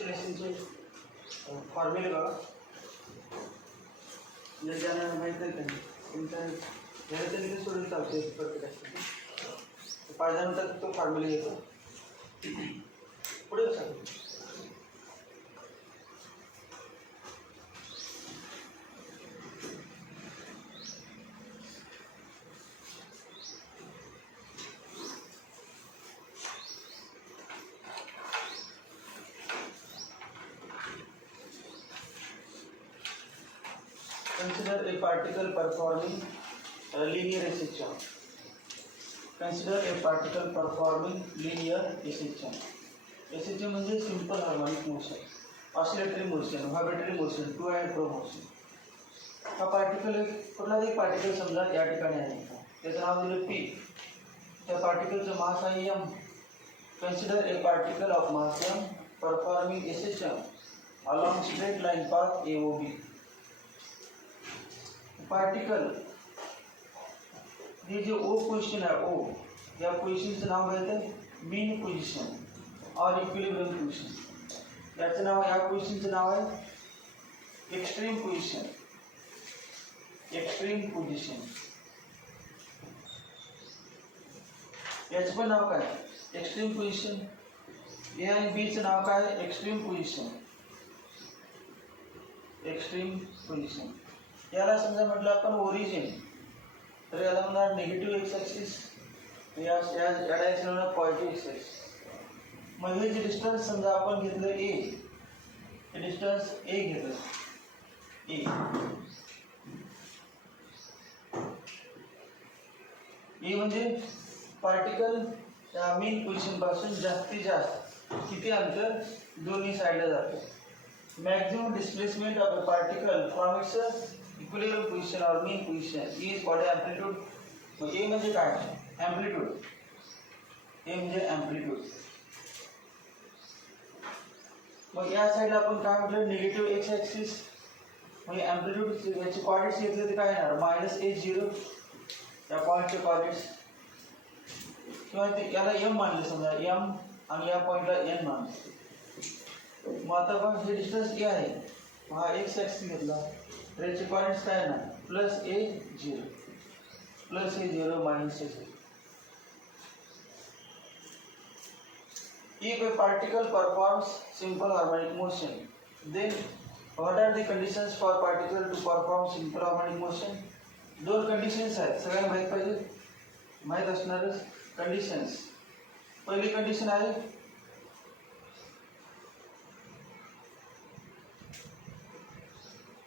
ऑसिलेशनचे फॉर्म्युले बघा. जर ज्यांना माहीत नाही त्यांनी तुमच्या घरात त्यांनी सोडून चालते प्रत्येकासाठी 5 नंतर तो फॉर्म्युले येतो. पुढे सांगतो. Consider a particle performing linear SHM. Consider a particle performing linear SHM. SHM म्हणजे simple harmonic motion, oscillatory motion, vibratory motion, to and fro motion. हा पार्टिकल कुठलाही पार्टिकल समजा या ठिकाणी आहे, त्याचं नाव दिलं P. त्या पार्टिकलचं मास आहे m. Consider a particle of mass m performing SHM along straight line path AOB. Particle हे जे ओ पोझिशन आहे, ओ या पोझिशनचं नाव काय आहे? मीन पोझिशन और इक्विलिब्रियम पोझिशन. याचं नाव, या पोझिशनचं नाव आहे एक्स्ट्रीम पोझिशन. एक्स्ट्रीम पोझिशन याचं पण नाव काय? Extreme position. ए आणि बीचं नाव काय? Extreme position. Extreme position. याला समजा म्हटलं आपण ओरिजिन, तर याला म्हणणार निगेटिव्ह एक्स ॲक्सिस, या डायरेक्शनला पॉझिटिव्ह एक्स ॲक्सिस. मग हे जे डिस्टन्स समजा आपण घेतलं ए, हे डिस्टन्स ए घेतलं ए. ए म्हणजे पार्टिकल त्या मेन पोझिशन पासून जास्तीत जास्त किती अंतर दोन्ही साईडला जातं. Maximum displacement of a particle from its equilibrium position और मीन पोझिशन इज कॉल्ड एम्प्लिट्यूड. मग ए म्हणजे काय? एम्प्लिट्यूड. ए म्हणजे एम्प्लिट्यूड. मग या साईडला आपण काय म्हटलं? Negative x axis. म्हणजे एम्प्लिट्यूड याचे कॉर्डिनेट्स घेतले तर काय येणार? -a0 या पॉईंटचे कॉर्डिनेट्स, किंवा ते याला m मानले समजा, m आणि या पॉईंटला n मानले. मग आता बघ हे डिस्टन्स ए आहे, हा एक्स ॲक्सिस घेतला तर याचे कॉर्डिनेट्स काय ना? +a0 +a0 -a0. If a particle performs simple harmonic motion, then what are the conditions for particle to perform simple harmonic motion? 2 conditions आहेत, सगळ्यांना माहीत पाहिजे, माहीत असणारच कंडिशन्स. पहिली कंडिशन आहे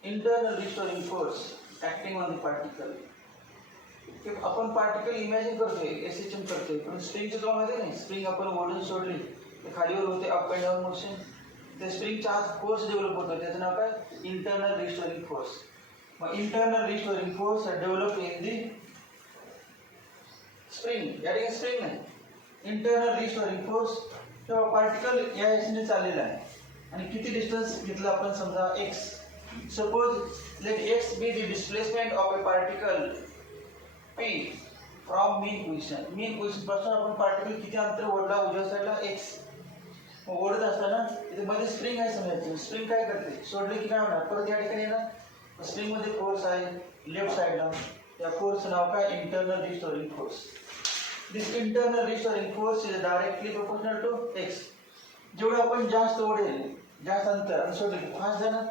internal restoring force acting on the particle. आपण particle imagine करतोय, एसएचएम करतोय, पण स्प्रिंगचं तुला माहिती नाही, स्प्रिंग आपण ओढून सोडली ते खालीवर होते, अप अँड डाऊन मोशन. त्या स्प्रिंगचा आज फोर्स डेव्हलप होतो, त्याचं नाव काय? Internal restoring force. मग internal restoring force develop in the spring. या ठिकाणी स्प्रिंग नाही, इंटरनल रिस्टोरिंग फोर्स. तेव्हा पार्टिकल या याने चाललेला आहे आणि किती डिस्टन्स घेतला आपण समजा x. Suppose let x be the displacement of a particle p from mean position. mean position पासून आपण पार्टिकल किती अंतर ओढला उजव्या साईडला? x. मग ओढत असताना इथे मध्ये स्प्रिंग आहे समजायचं. स्प्रिंग काय करते? सोडले की काय होणार? परत या ठिकाणी येणार. स्प्रिंग मध्ये फोर्स आहे लेफ्ट साईडला, त्या फोर्सचं नाव काय? Internal restoring force. This internal restoring force is directly proportional to x. जेवढं आपण जास्त ओढेल, जास्त अंतर आणि सोडले की फास्ट जाणार.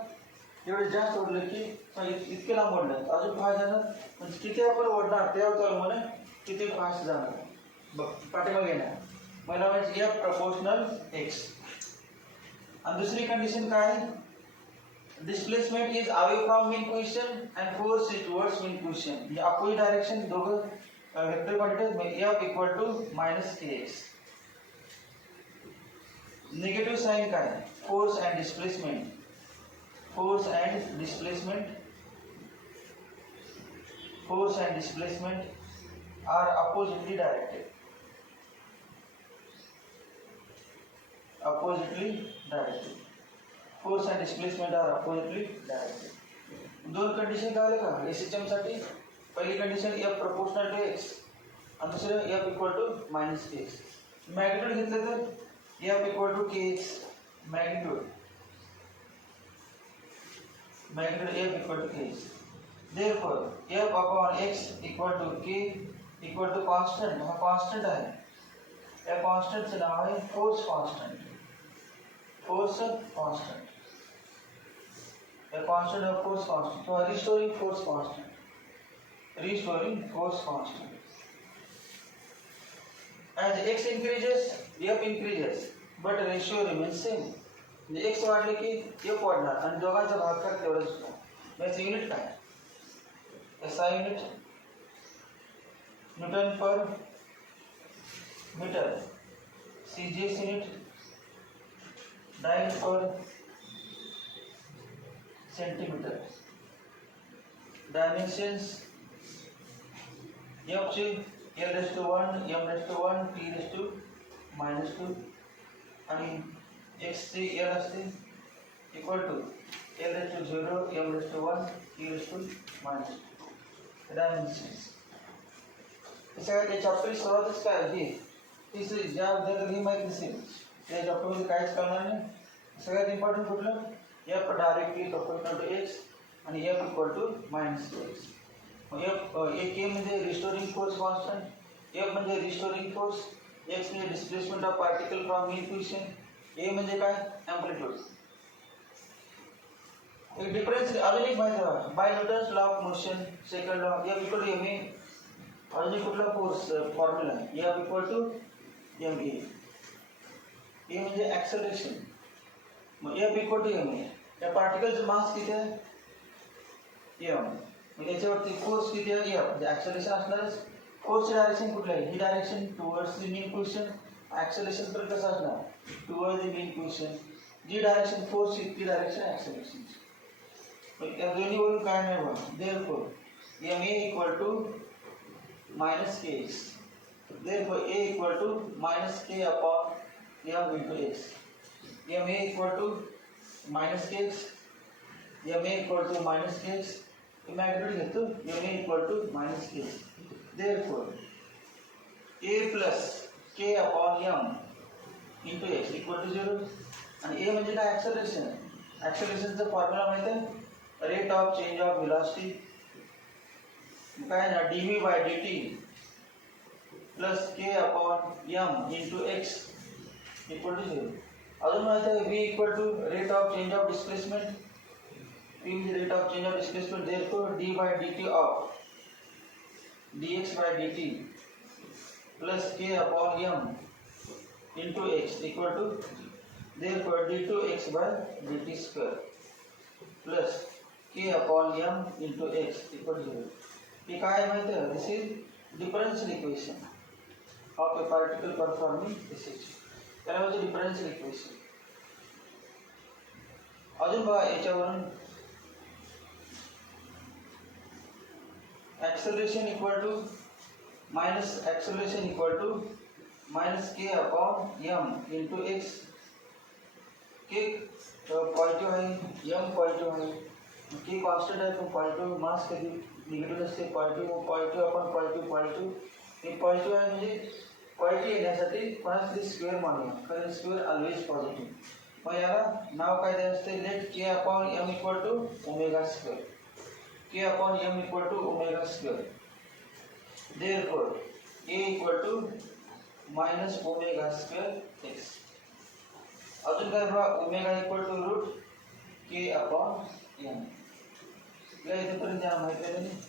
एवढे जास्त ओढलं की इतके लांब ओढलं अजून फास्ट जाणार. म्हणजे किती आपण ओढणार त्यावर म्हणे किती फास्ट जाणार. बघ पाठीमागे येणार. मला म्हणजे एफ प्रपोर्शनल एक्स. आणि दुसरी कंडिशन काय? Displacement is away from mean position and force is towards mean position. म्हणजे अपोजिट डायरेक्शन दोघं vector quantities. F equal to -kx. Negative sign काय? Force and displacement. Force and displacement are oppositely directed. Force and displacement are oppositely directed. 2 condition काय का SHM साठी? पहिली condition F proportional to x आणि दुसरी F equal to -kx. Magnitude घेतलं तर F equal to kx. magnitude f equal to k. Therefore f upon x equal to k equal to constant. हा constant आहे. या constant चे नाव आहे force constant. Force constant. या constant है force constant. तो restoring force constant. Restoring force constant. As x increases, f increases, but ratio remains same. म्हणजे x वाढले की f वाढणार आणि दोघांचा भागाकार तेवढाच होतो. याचे युनिट काय? SI युनिट न्यूटन पर मीटर, CGS युनिट डाइन पर सेंटीमीटर, डायमेंशन्स f चे L/1, M/1, T/-2 आणि x चे L असते equal to L/0, M/1, T/-2 dimensions. सगळ्यात या चॅप्टर सुरुवातच काय आहे तिसरी ज्या विद्यार्थ्याला ही माहिती नसेल त्या चॅप्टरमध्ये काहीच कळणार नाही. सगळ्यात इम्पॉर्टंट कुठलं f directly proportional to x आणि f equal to -x. f k म्हणजे रिस्टोरिंग फोर्स कॉन्स्टंट, f म्हणजे रिस्टोरिंग फोर्स, x म्हणजे displacement of particle from mean position, a म्हणजे काय एम्प्लिट्यूड. एक डिफरन्स अजून एक माहिती आहे by Newton's law of motion second law f equal to ma. अजून एक कुठला फोर्स फॉर्म्युला आहे f equal to ma. a म्हणजे ॲक्सेलरेशन, मग f इक्वल टू ma. या पार्टिकलचं मास किती आहे m, मग याच्यावरती फोर्स किती आहे f म्हणजे ॲक्सेलरेशन असणारच. फोर्सची डायरेक्शन कुठली आहे ही direction towards the mean position. Acceleration पण कसं असणार टुवर्ड्स द मीन पोझिशन. जी डायरेक्शन फोर्सची ती डायरेक्शन ॲक्सेलरेशनची. मग या दोन्हीवरून काय नाही बघा. Therefore ma equal to -kx. Therefore a equal to -k upon m into x. ma equal to -kx, ma equal to -kx. Magnitude घेतो ma equal to -k. Therefore a plus k upon m into x equal to 0. आणि a म्हणजे काय acceleration. ॲक्सेलरेशनचा formula माहिती आहे rate of change of velocity काय ना dv by dt plus k upon m into x equal to 0. अजून माहिती आहे v equal to rate of change of displacement. v is the rate of change of displacement. Therefore d by dt of dx by dt plus k upon m into x equal to, therefore d2x by dt square plus k upon m into x equal to 0. हे काय माहिती आहे this is differential equation of a particle performing SH. त्याला म्हणजे differential equation. अजून बघा याच्यावरून acceleration equal to minus k upon m into x. k positive आहे, m पॉझिटिव्ह आहे, k कॉन्स्टंट आहे पण पॉझिटिव्ह मास कधी निगेटिव्ह असते. पॉझिटिव्ह अपॉन पॉझिटिव्ह हे पॉझिटिव्ह आहे म्हणजे पॉझिटिव्ह येण्यासाठी कोणाच तरी स्क्वेअर मानूया कारण स्क्वेअर ऑलवेज पॉझिटिव्ह. मग याला नाव काय द्यायचं असते let k upon m equal to omega square. k upon m equal to omega square. Therefore a equal to minus omega square x. अजून काय बघा omega equal to root k upon m. या इथेपर्यंत माहिती आहे ना.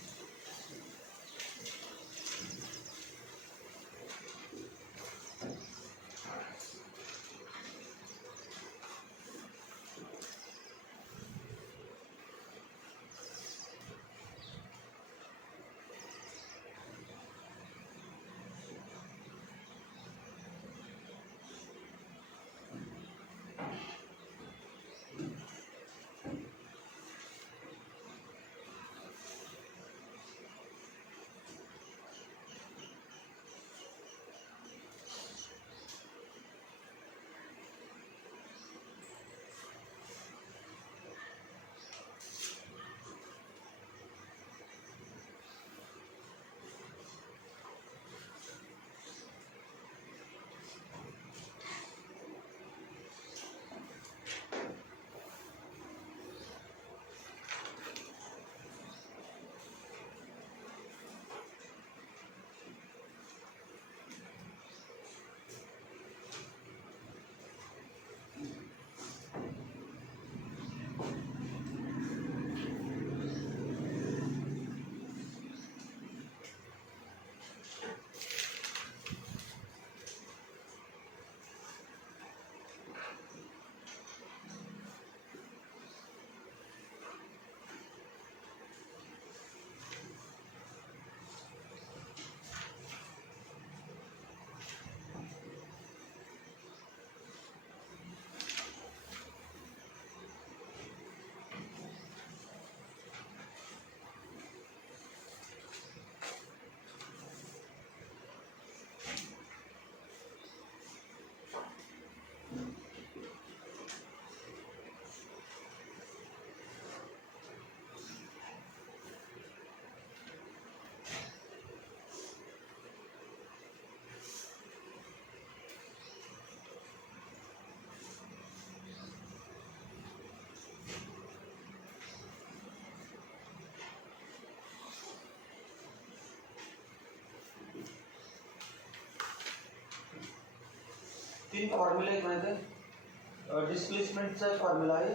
तीन फॉर्म्युला आहेत माहिती आहे. डिस्प्लेसमेंटचा फॉर्म्युला आहे,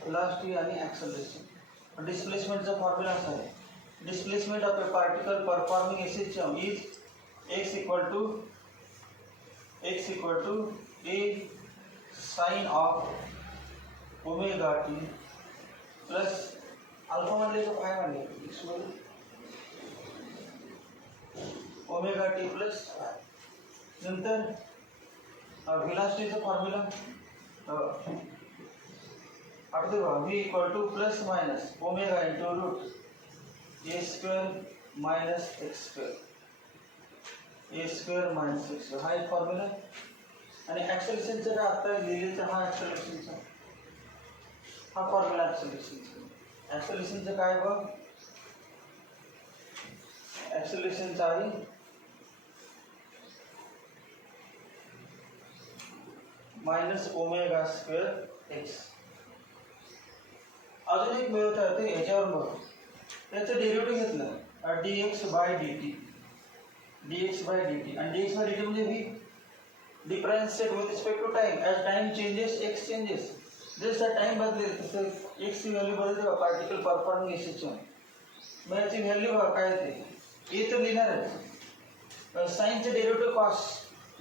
व्हेलॉसिटी आणि ॲक्सेलरेशन. डिस्प्लेसमेंटचा फॉर्म्युला असा आहे, displacement of A particle performing a system is x equal to a sin of omega t plus alpha म्हणले तर काय म्हणले x मध्ये ओमेगा टी प्लस नंतर व्हेलॉसिटीचा फॉर्म्युला आठवते बघा, v equal to plus minus omega into root a square minus x square, A square minus x square हा एक फॉर्म्युला. आणि ॲक्सेलरेशनचं काय आता लिहिलेलं हा ॲक्सेलरेशनचा हा फॉर्म्युला ॲक्सेलरेशनचा. ॲक्सेलरेशनचं काय बघ, ॲक्सेलरेशनचा आहे मायनस ओमेगा स्क्वेअर एक्स. अजून एक मिळवता ते याच्यावर बघ, त्याचं डेरिव्हेटिव्ह घेतलं dx by dt, dx by dt आणि dx बाय dt म्हणजे v differentiate with respect to time. As time changes x changes. जसं टाइम बदलेल तसं एक्सची व्हॅल्यू बदलते. पार्टिकल परफॉर्मिंग ए सिस्टम मग याची व्हॅल्यू बघा काय ते ए तर लिहिणारच, साईनचं derivative cos,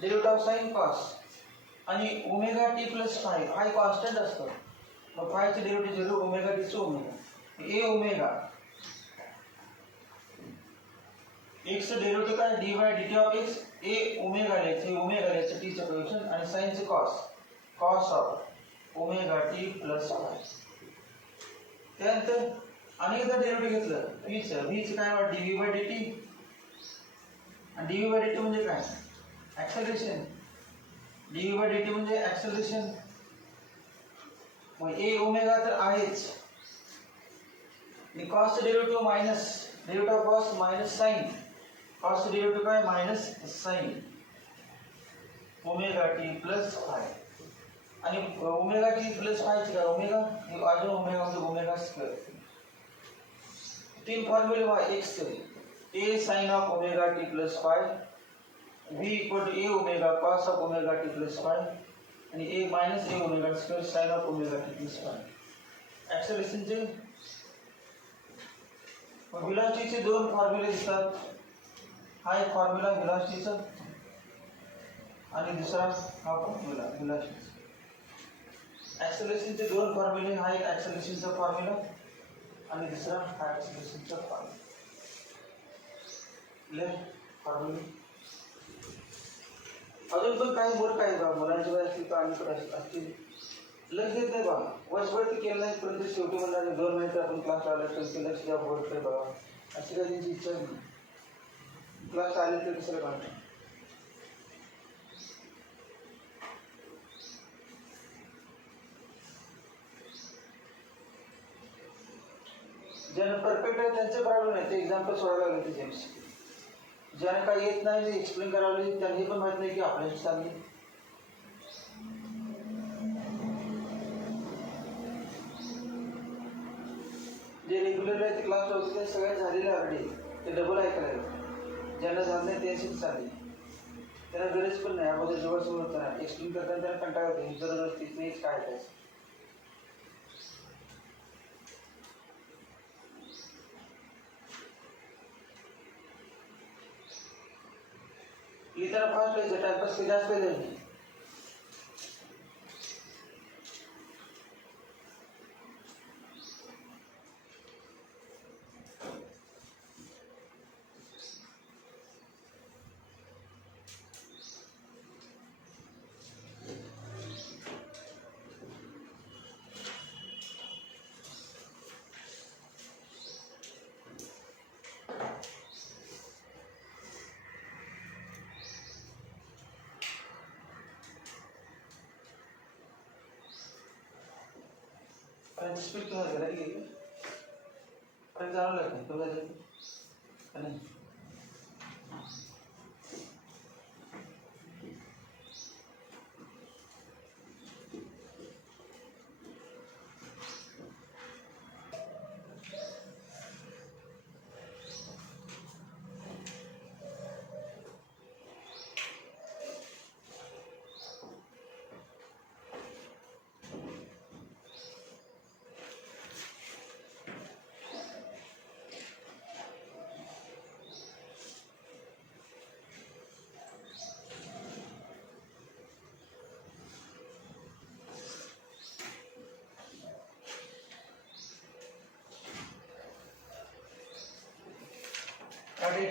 derivative of sine cos आणि ओमेगा टी प्लस फाय हा कॉन्स्टंट असतो. मग फायचं डेरिव्हेटिव्ह झिरो, ओमेगा टीचं ओमेगा, ए ओमेगा एक्सचं डेरिव्हेटिव्ह काय d by d t of x, a omega लिहायचं, ओमेगा लिहायचं टीचं प्रोजेक्शन आणि साईनचं cos, cos of omega t plus phi. त्यानंतर अनेकदा डेरिव्हेटिव्ह घेतलं व्हीचं काय d v by d t आणि d v by d t म्हणजे काय acceleration, d v by d t म्हणजे ॲक्सेलरेशन. मग ए ओमेगा तर आहेच आणि कॉसचं derivative minus derivative of cos minus sine, कॉसचं डेरिव्हेटिव्ह काय minus sine omega t plus phi आणि ओमेगा टी प्लस फायची काय ओमेगा अजून ओमेगा म्हणजे ओमेगा स्क्वेअर. तीन फॉर्म्युले बघा x a sine of omega t plus phi, v equal to a omega cos of omega t plus phi आणि a minus a omega square sine of omega t plus phi. ॲक्सेलरेशनचे व्हेलॉसिटीचे दोन फॉर्म्युले दिसतात. हा एक फॉर्म्युला व्हेलॉसिटीचा आणि दुसरा हा फॉर्म्युला व्हेलॉसिटीचा. ॲक्सेलरेशनचे दोन फॉर्म्युले, हा एक ॲक्सेलरेशनचा फॉर्म्युला आणि दुसरा हा ॲक्सेलरेशनचा फॉर्म्युला. फॉर्म्युले अजून पण काही बोल काय बा मुलांच्या वेळेस असतील आणि असतील लक्ष देत नाही बा, वर्षभर केलं नाही परंतु शेवटी म्हणणार 2 महिने आपण क्लास आला तर ते लक्ष द्या बोर्डकडे बघा अशी काही त्यांची इच्छा नाही. क्लास आले तर दुसरं काम नाही. ज्यांना परफेक्ट आहे त्यांचे प्रॉब्लेम नाही, ते एक्झाम्पल सोडायला लागले ते जेम्स. ज्यांना काही येत नाही ते एक्सप्लेन करायला लागले त्यांनी पण माहित नाही की आपल्याशी सांगली. जे रेग्युलर आहे ते क्लास होते ते सगळ्या झालेले ऑलरेडी, ते डबल ऐकायला. ज्यांना झालं नाही त्यांशीच चालली, त्यांना गरज पण नाही. अगोदर जेव्हा समोर होताना एक्सप्लेन करताना त्यांना कंटाळा होते, जबरदस्ती नाहीच काय त्याचं. लिहिताना फास्ट व्हायचं, टाइमपास काही जास्त वेळ नाही. स्पीड तुम्हाला घरात गेली पण जावं लागतं तुला नाही.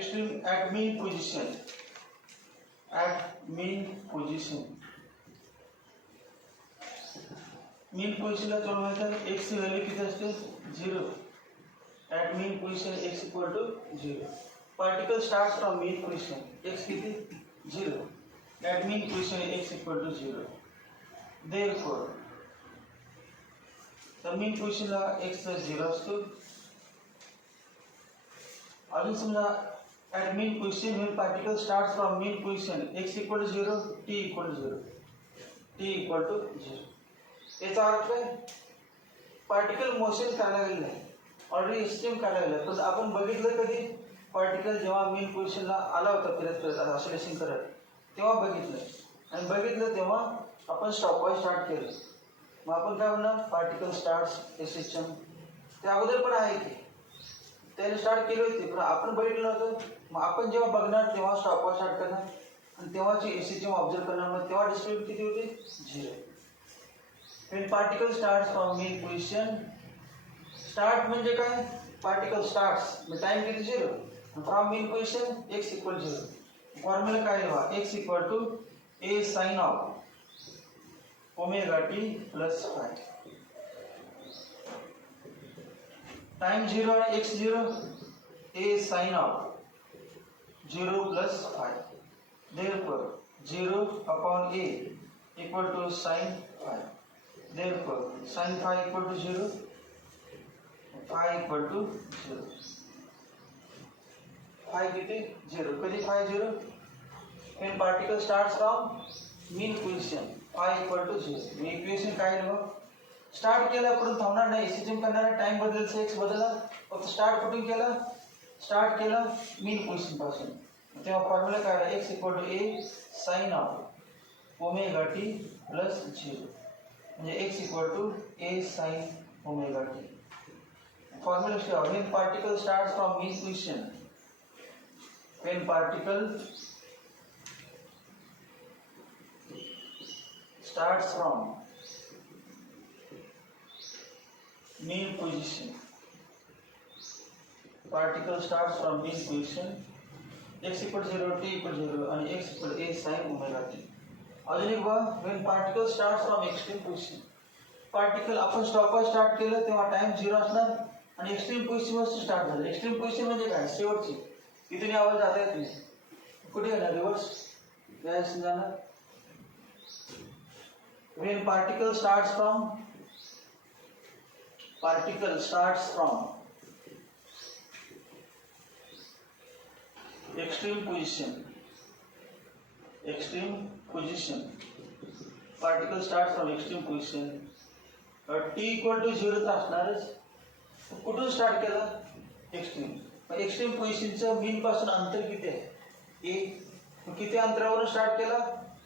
extreme at mean position. At mean position. मीन पोझिशनला तुम्हाला माहिती आहे x ची व्हॅल्यू किती असते 0. At mean position x equal to 0. Particle starts from mean position x किती 0. At mean position x equal to 0. Therefore तर मीन पोझिशनला x चा 0 असतो. अजून समजा at mean position when particle starts from mean position x equal to 0 t equal to 0. t equal to 0. याचा अर्थ काय पार्टिकल मोशन करायला गेलेलं आहे ऑलरेडी एस्टिम करायला गेलं पण आपण बघितलं कधी पार्टिकल जेव्हा मीन पोझिशनला आला होता फिरत फिरत ऑसिलेशन करत तेव्हा बघितलं आणि बघितलं तेव्हा आपण स्टॉपवॉच स्टार्ट केलं. मग आपण काय म्हणणार पार्टिकल स्टार्ट्स ए सिस्टम ते अगोदर पण आहे की त्याने स्टार्ट केली होती पण आपण बघितलं नव्हतं. मग आपण जेव्हा बघणार तेव्हा स्टॉपवॉच स्टार्ट करणार आणि तेव्हाची ए सिस्टम ऑब्झर्व करणार मग तेव्हा डिस्प्ले किती होते 0. When particle starts from mean position, start म्हणजे काय particle starts म्हणजे टाइम किती 0 from mean position x equal 0. Formula काय लिहा x equal to a sin of omega t plus phi. Time 0 आणि x 0 a sin of 0 plus phi. Therefore 0 upon a equal to sin phi. Therefore sin phi equal to 0, phi equal to 0. Phi किती 0. कधी phi 0? When particle starts from mean position, phi equal to 0. Me equation काय लिहू start केला परंतु थांबणार नाही system करणार time बदलचा x बदलला फक्त स्टार्ट कुठून केला स्टार्ट केला मीन पोझिशन पासून तेव्हा फॉर्म्युला काय आहे x equal to a sin of omega t plus 0. म्हणजे x equal to a sin omega t. Formula is when particle starts from mean position. When particle starts from mean position. Particle starts from mean position. X equal to 0, t equal to 0 and x equal to a sin omega t. अजून एक बघा when particle starts from extreme position. Particle आपण स्टॉपवर start केलं तेव्हा time 0 असणार आणि extreme position वरती start झालं. एक्स्ट्रीम पोझिशन म्हणजे काय शेवटची इथून आवाज जाता येत नाही कुठे येणार रिव्हर्स यायस जाणार. when particle starts from extreme position particle starts from extreme position t equal to 0 तर असणारच. कुठून स्टार्ट केला एक्स्ट्रीम मग एक्स्ट्रीम पोझिशनचं मीन पासून अंतर किती आहे a. किती अंतरावरून स्टार्ट केला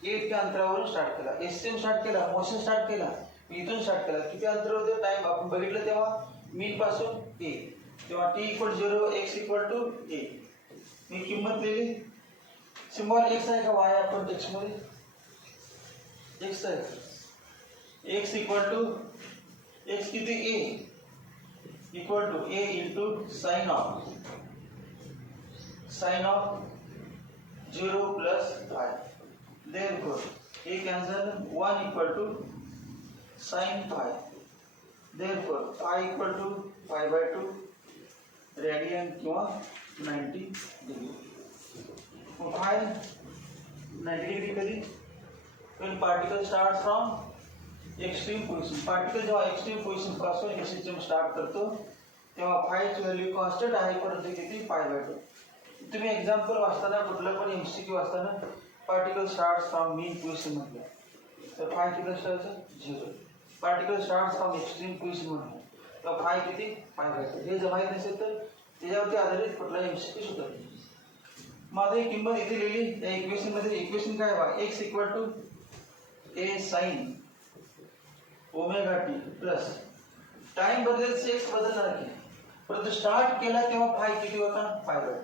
8 अंतरावरून स्टार्ट केला. एस्टिम स्टार्ट केला मोशन स्टार्ट केला इथून स्टार्ट केला किती अंतर होते टाइम आपण बघितलं तेव्हा मीन पासून a तेव्हा t equal 0 x equal to a. मी किंमत लिहिली सिम्बॉल x आहे का y आपण टेक्स्टमध्ये x आहे x equal to x किती a equal to a into sin of 0 plus phi. Therefore a cancel 1 equal to sin phi. Therefore phi equal to pi by 2 radian किंवा 90 degree. phi 90 degree कधी when particle starts from extreme position particle जेव्हा extreme position पासून एक system start करतो तेव्हा फायची value constant आहे परंतु किती पाय बाय 2. तुम्ही एक्झाम्पल वाचताना कुठलं पण एमसीक्यू वाचताना particle starts from mean position म्हटलं तर फाय किती असतं 0. Particle starts from extreme position म्हटलं तर फाय किती पाय बाय 2. हे जर माहीत नसेल तर त्याच्यावरती आधारित कुठला एमसीक्यू सुद्धा. माझं ही किंमत इथे लिहिली त्या इक्वेशन मध्ये इक्वेशन काय बघा x equal to a sin omega t plus time बदलेल एक्स बदलणार की परंतु स्टार्ट केला तेव्हा फाय किती होता पाय बाय.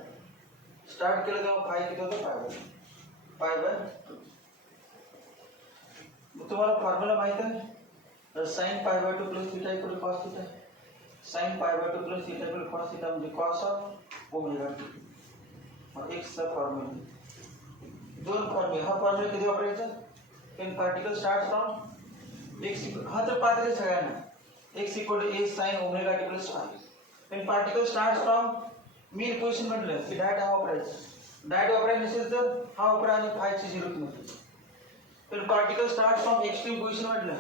स्टार्ट केलं तेव्हा फाय किती होता पाय बाय 2. तुम्हाला फॉर्म्युला माहित आहे sin pi by 2 plus theta equal to cos theta. sin pi by 2 plus theta equal to cos theta म्हणजे cos ऑफ ओमेगा टी. एक्सचा फॉर्म्युला दोन फॉर्म्युला हा फॉर्म्युला कधी वापरायचा when particle starts from x हा तर पाठ आहे सगळ्यांना x equal to a sin omega t plus phi when particle starts from mean position म्हटलं की डायरेक्ट हा वापरायचा डायरेक्ट वापरायचं नसेल तर हा वापरा आणि phi ची झिरो किंमत when particle starts from extreme position म्हटलं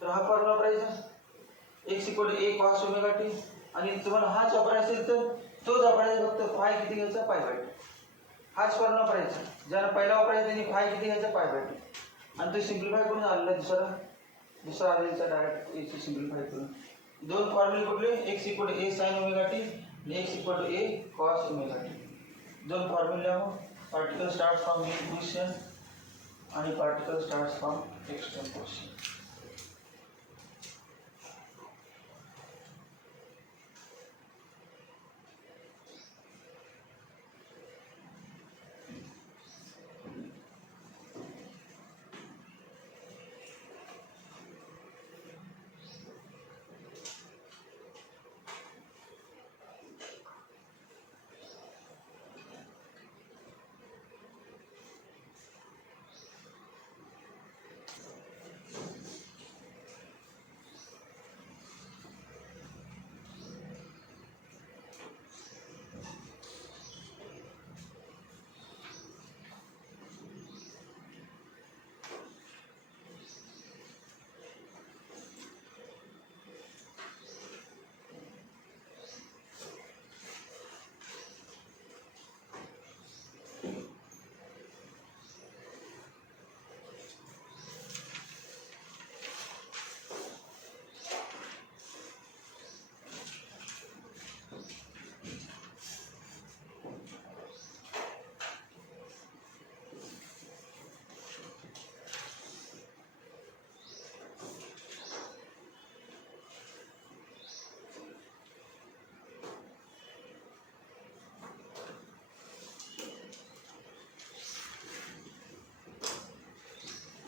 तर हा फॉर्म्युला वापरायचा x equal to a cos omega t आणि तुम्हाला हाच वापरायचा असेल तर तोच वापरायचा फक्त phi किती घ्यायचा पाय बाय हाच फॉर्म्युला वापरायचा ज्याला पहिला वापरायचा त्यांनी phi किती घ्यायचा पाय बाय आणि तो सिम्प्लिफाय करून आलेला दुसरा आलेला डायरेक्ट a ची सिम्प्लिफाय करून दोन फॉर्म्युले कुठले x equal to a sin omega t आणि x equal to a cos omega t दोन फॉर्म्युले particle start from mean position आणि particle start from extreme position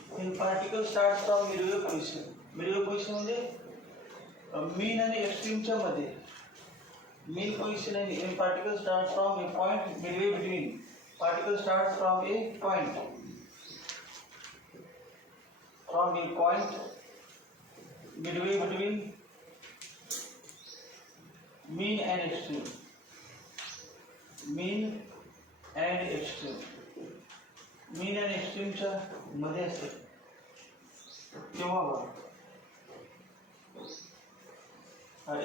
when particle starts from midway position म्हणजे mean आणि extreme च्या मध्ये mean position आणि when particle starts from a point midway between particle starts from a point midway between mean and extreme mean and extreme च्या मध्ये असते तेव्हा बघा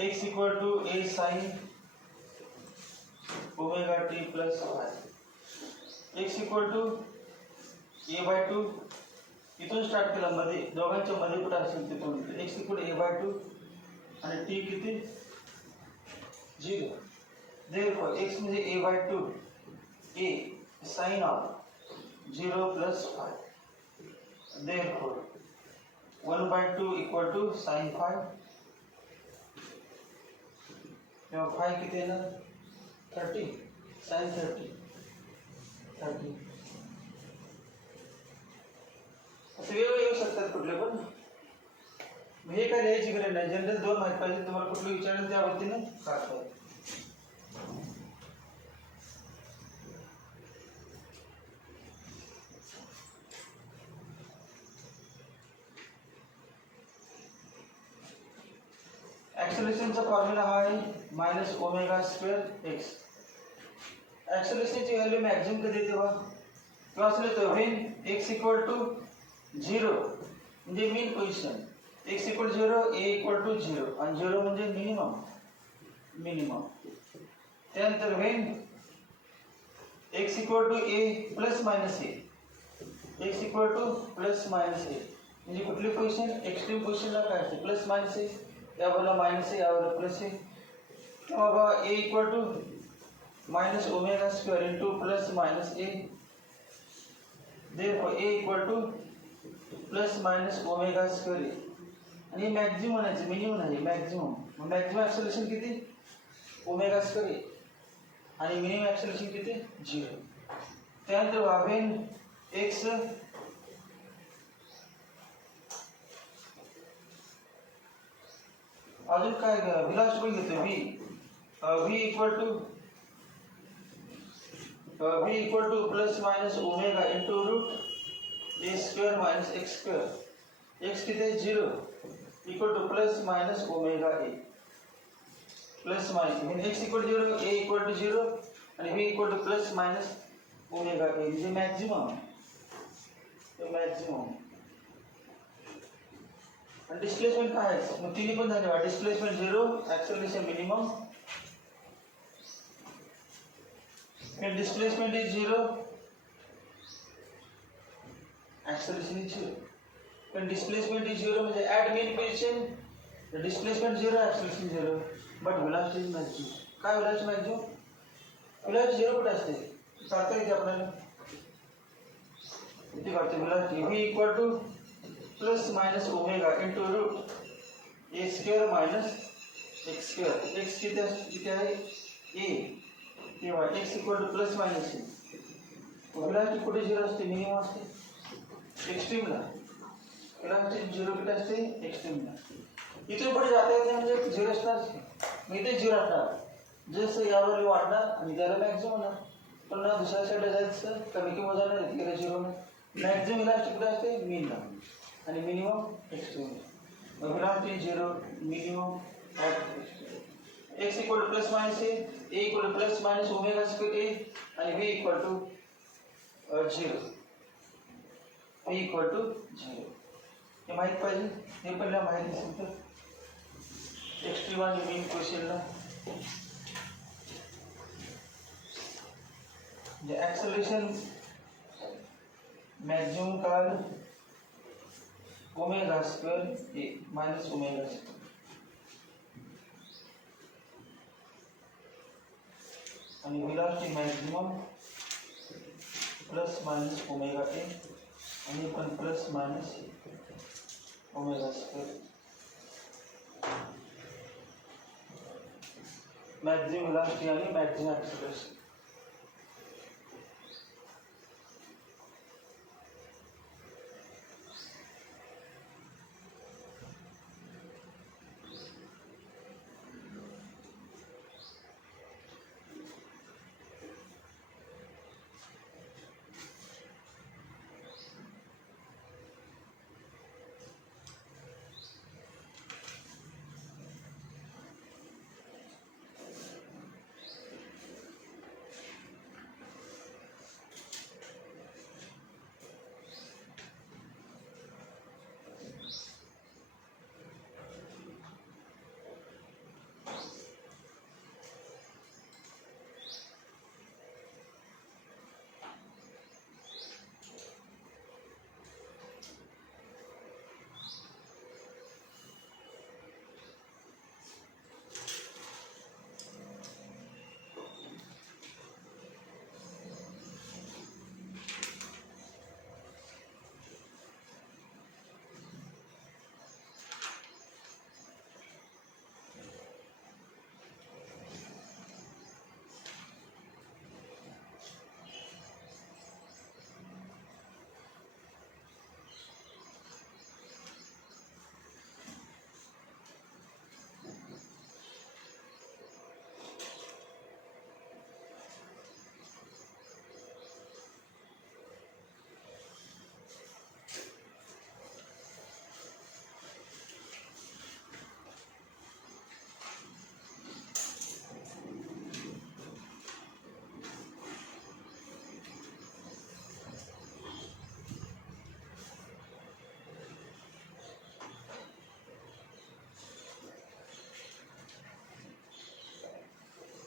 x equal to a sin omega t plus phi x equal to a by 2 इथून start केला मध्ये दोघांच्या मध्ये कुठे असेल तिथून x equal to a by 2 आणि t किती 0 therefore x म्हणजे a by 2 a sin of 0 plus phi therefore 1 by 2 equal to sin phi तेव्हा phi किती येणार 30 sin 30 असं वेगवेगळे येऊ शकतात कुठले पण हे काय लिहायची गरज नाही जनरल दोन माहिती पाहिजे तुम्हाला कुठलं विचारेल त्या पद्धतीने काढता एक्सेलरेशनचा फॉर्म्युला हा आहे मायनस ओमेगा स्क्वेअर एक्स एक्सेलरेशनची व्हॅल्यू मॅक्झिमम कधी येते बघा किंवा असं लिहितो व्हेन एक्स इक्वल टू 0 म्हणजे mean position x equal 0 a equal to 0 आणि 0 म्हणजे मिनिमम त्यानंतर when x equal to a plus minus a x equal to plus minus a म्हणजे कुठली पोझिशन एक्स्ट्रीम पोझिशनला काय असते प्लस मायनस ए यावरला मायनस ए यावरला प्लस ए किंवा बघा a equal to minus omega square into plus minus a therefore a equal to plus minus omega square आणि मॅक्झिमम म्हणायचं मिनिमम नाही मॅक्झिमम ॲक्सेलरेशन किती ओमेगा स्क्वेअर आणि minimum acceleration किती 0 त्यानंतर व्हेन एक्स अजून काय व्हेलॉसिटी पण घेतो v equal to v equal to plus minus omega into root a square minus x square. x किती आहे 0 equal to plus minus omega a plus minus when x equal to 0 a equal to 0 आणि v equal to plus minus omega a म्हणजे maximum आणि displacement काय आहे मग तिन्ही पण झाले displacement 0 acceleration minimum and displacement is 0 acceleration is 0 when displacement is 0 म्हणजे at mean position the displacement 0 acceleration 0 but velocity is maximum काय velocity maximum velocity 0 कुठे असते सांगता येते आपल्याला किती वाटते velocity v equal to plus minus omega into root a square minus x square x किती आहे a तेव्हा x equal to plus minus velocity कुठे 0 असते मिनिमम असते एक्स्ट्रीमला वेलासिटी 0 कुठे असते एक्स्ट्रीमला इथे पुढे जाता येते म्हणजे 0 असणार मग इथे 0 असणार जसं यावर वाढणार आणि त्याला मॅक्झिमम होणार पुन्हा दुसऱ्या साईडला जायचं कमी किंवा जाणार तिकडे 0 होणार मॅक्झिमम वेलासिटी कुठे असते मीनला आणि मिनिमम एक्स्ट्रीमला मग velocity 0 minimum x equal to plus minus a equal to plus minus omega square a and v equal to 0 v equal to 0 हे माहित पाहिजे हे पहिला माहिती असेल तर एक्स्ट्रीम आणि मीन क्वेश्चनला जे ऍक्सेलरेशन मॅक्झिमम काल omega square a minus omega square आणि velocity maximum plus minus omega a आणि पण plus minus omega square maximum velocity आणि maximum acceleration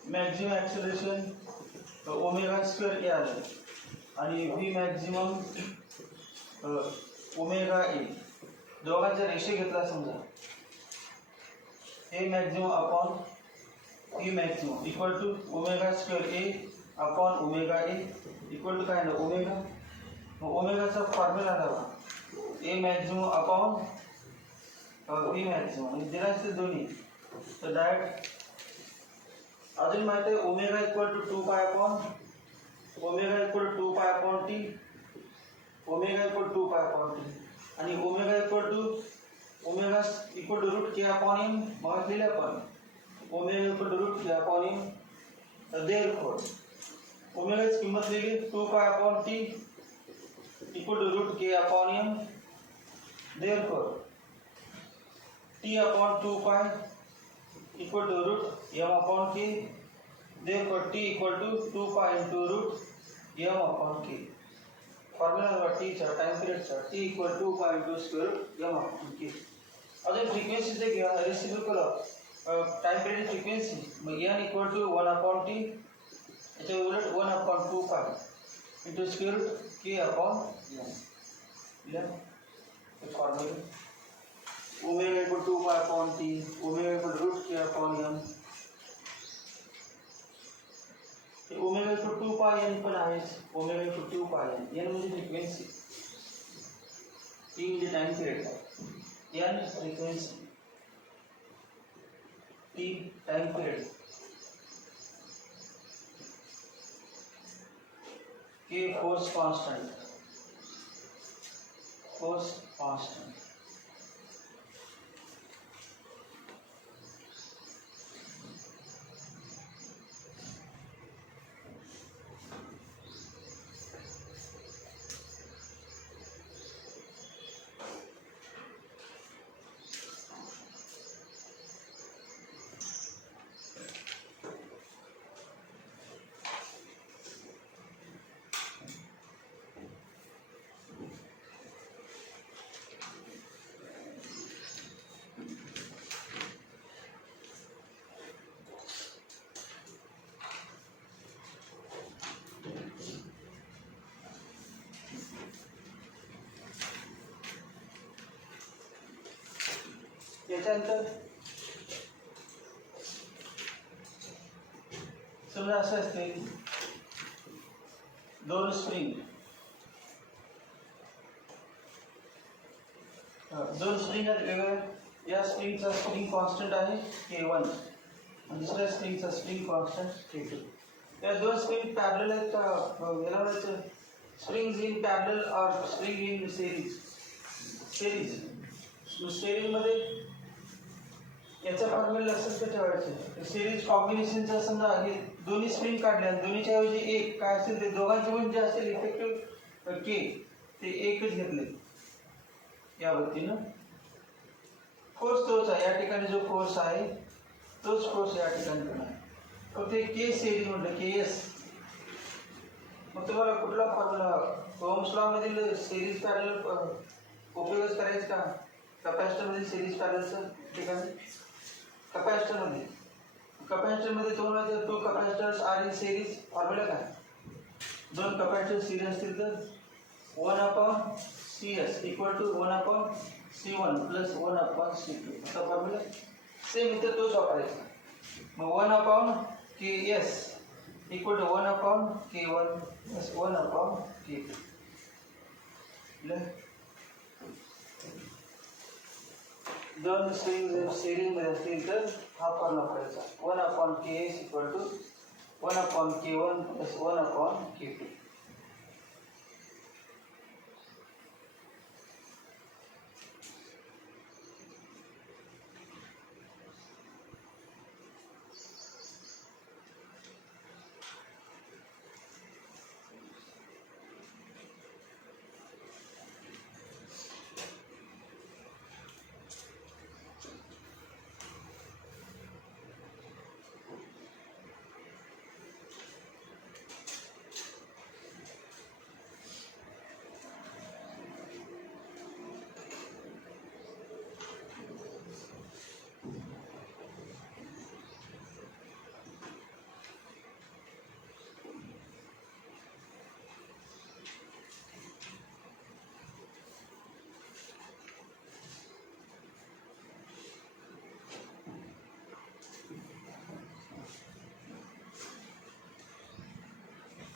maximum acceleration omega square a आलं आणि व्ही मॅक्झिमम ओमेगा ए दोघांचा ratio घेतला समजा a maximum upon v maximum equal to omega square a upon omega a equal to काय ना omega मग ओमेगाचा फॉर्म्युला लावा a maximum upon v maximum दिला असते दोन्ही तर डायरेक्ट अजून माहिती आहे omega equal to 2 pi upon omega equal to 2 pi upon T omega equal to 2 pi upon T आणि omega equal to root k upon m मग लिहिले आपण omega equal to root k upon m therefore ओमेगाची किंमत लिहिली 2 pi upon T equal to root k upon m. Therefore T upon 2 pi equal to root m upon k. Therefore T equal to 2 pi into root m upon k. Formula T चा time पिरियडचा T equal 2 pi into square root m upon k. अजून फ्रिक्वेन्सीचे घ्या reciprocal time period frequency मग n equal to 1 upon T याच्या उलट 1 upon 2 pi into square root k upon m. Formula omega equal 2 pi upon T omega equal root k upon m. Omega equal 2 pi N पण आहेच. Omega equal 2 pi n म्हणजे frequency T म्हणजे time period n frequency T time period k force constant याच्यानंतर समजा असं असते दोन spring आहेत वेगवेगळ्या. या स्प्रिंगचा स्प्रिंग कॉन्स्टंट आहे K1 आणि दुसऱ्या स्प्रिंगचा स्प्रिंग कॉन्स्टंट K2. या दोन स्प्रिंग पॅरलल आहेत का याला म्हणायचं स्प्रिंग्स इन पॅरलल और स्प्रिंग इन सिरीज. सिरीजमध्ये याचा फॉर्म्युला लक्षात ठेवायचं. सिरीज कॉम्बिनेशनचा समजा हे दोन्ही स्प्रिंग काढल्या दोन्हीच्या ऐवजी एक काय असेल ते दोघांचे पण जे असेल इफेक्टिव्ह के ते एकच घेतले. या वतीनं फोर्स तोच आहे. या ठिकाणी जो फोर्स आहे तोच फोर्स या ठिकाणी पण आहे. तर ते के सिरीज म्हटलं के एस. मग तुम्हाला कुठला फॉर्म्युला ओम्स लॉ मधील सिरीज पॅरलल उपयोगच करायचं का कपॅसिटर मधील सिरीज पॅरललचं ठिकाणी. कपॅसिटर मध्ये two capacitors are in series. Formula काय दोन कपॅसिटर सिरीज असतील तर 1 upon CS equal to 1 upon C1 plus 1 upon C2. असा फॉर्म्युला सेम इथे तोच वापरायचा. मग 1 upon KS equal to 1 upon K1 plus 1 upon K2. दोन स्प्रिंग सिरीज मध्ये असतील तर हा फॉर्म्युला वापरायचा 1 upon KS equal to 1 upon K1 plus 1 upon K2.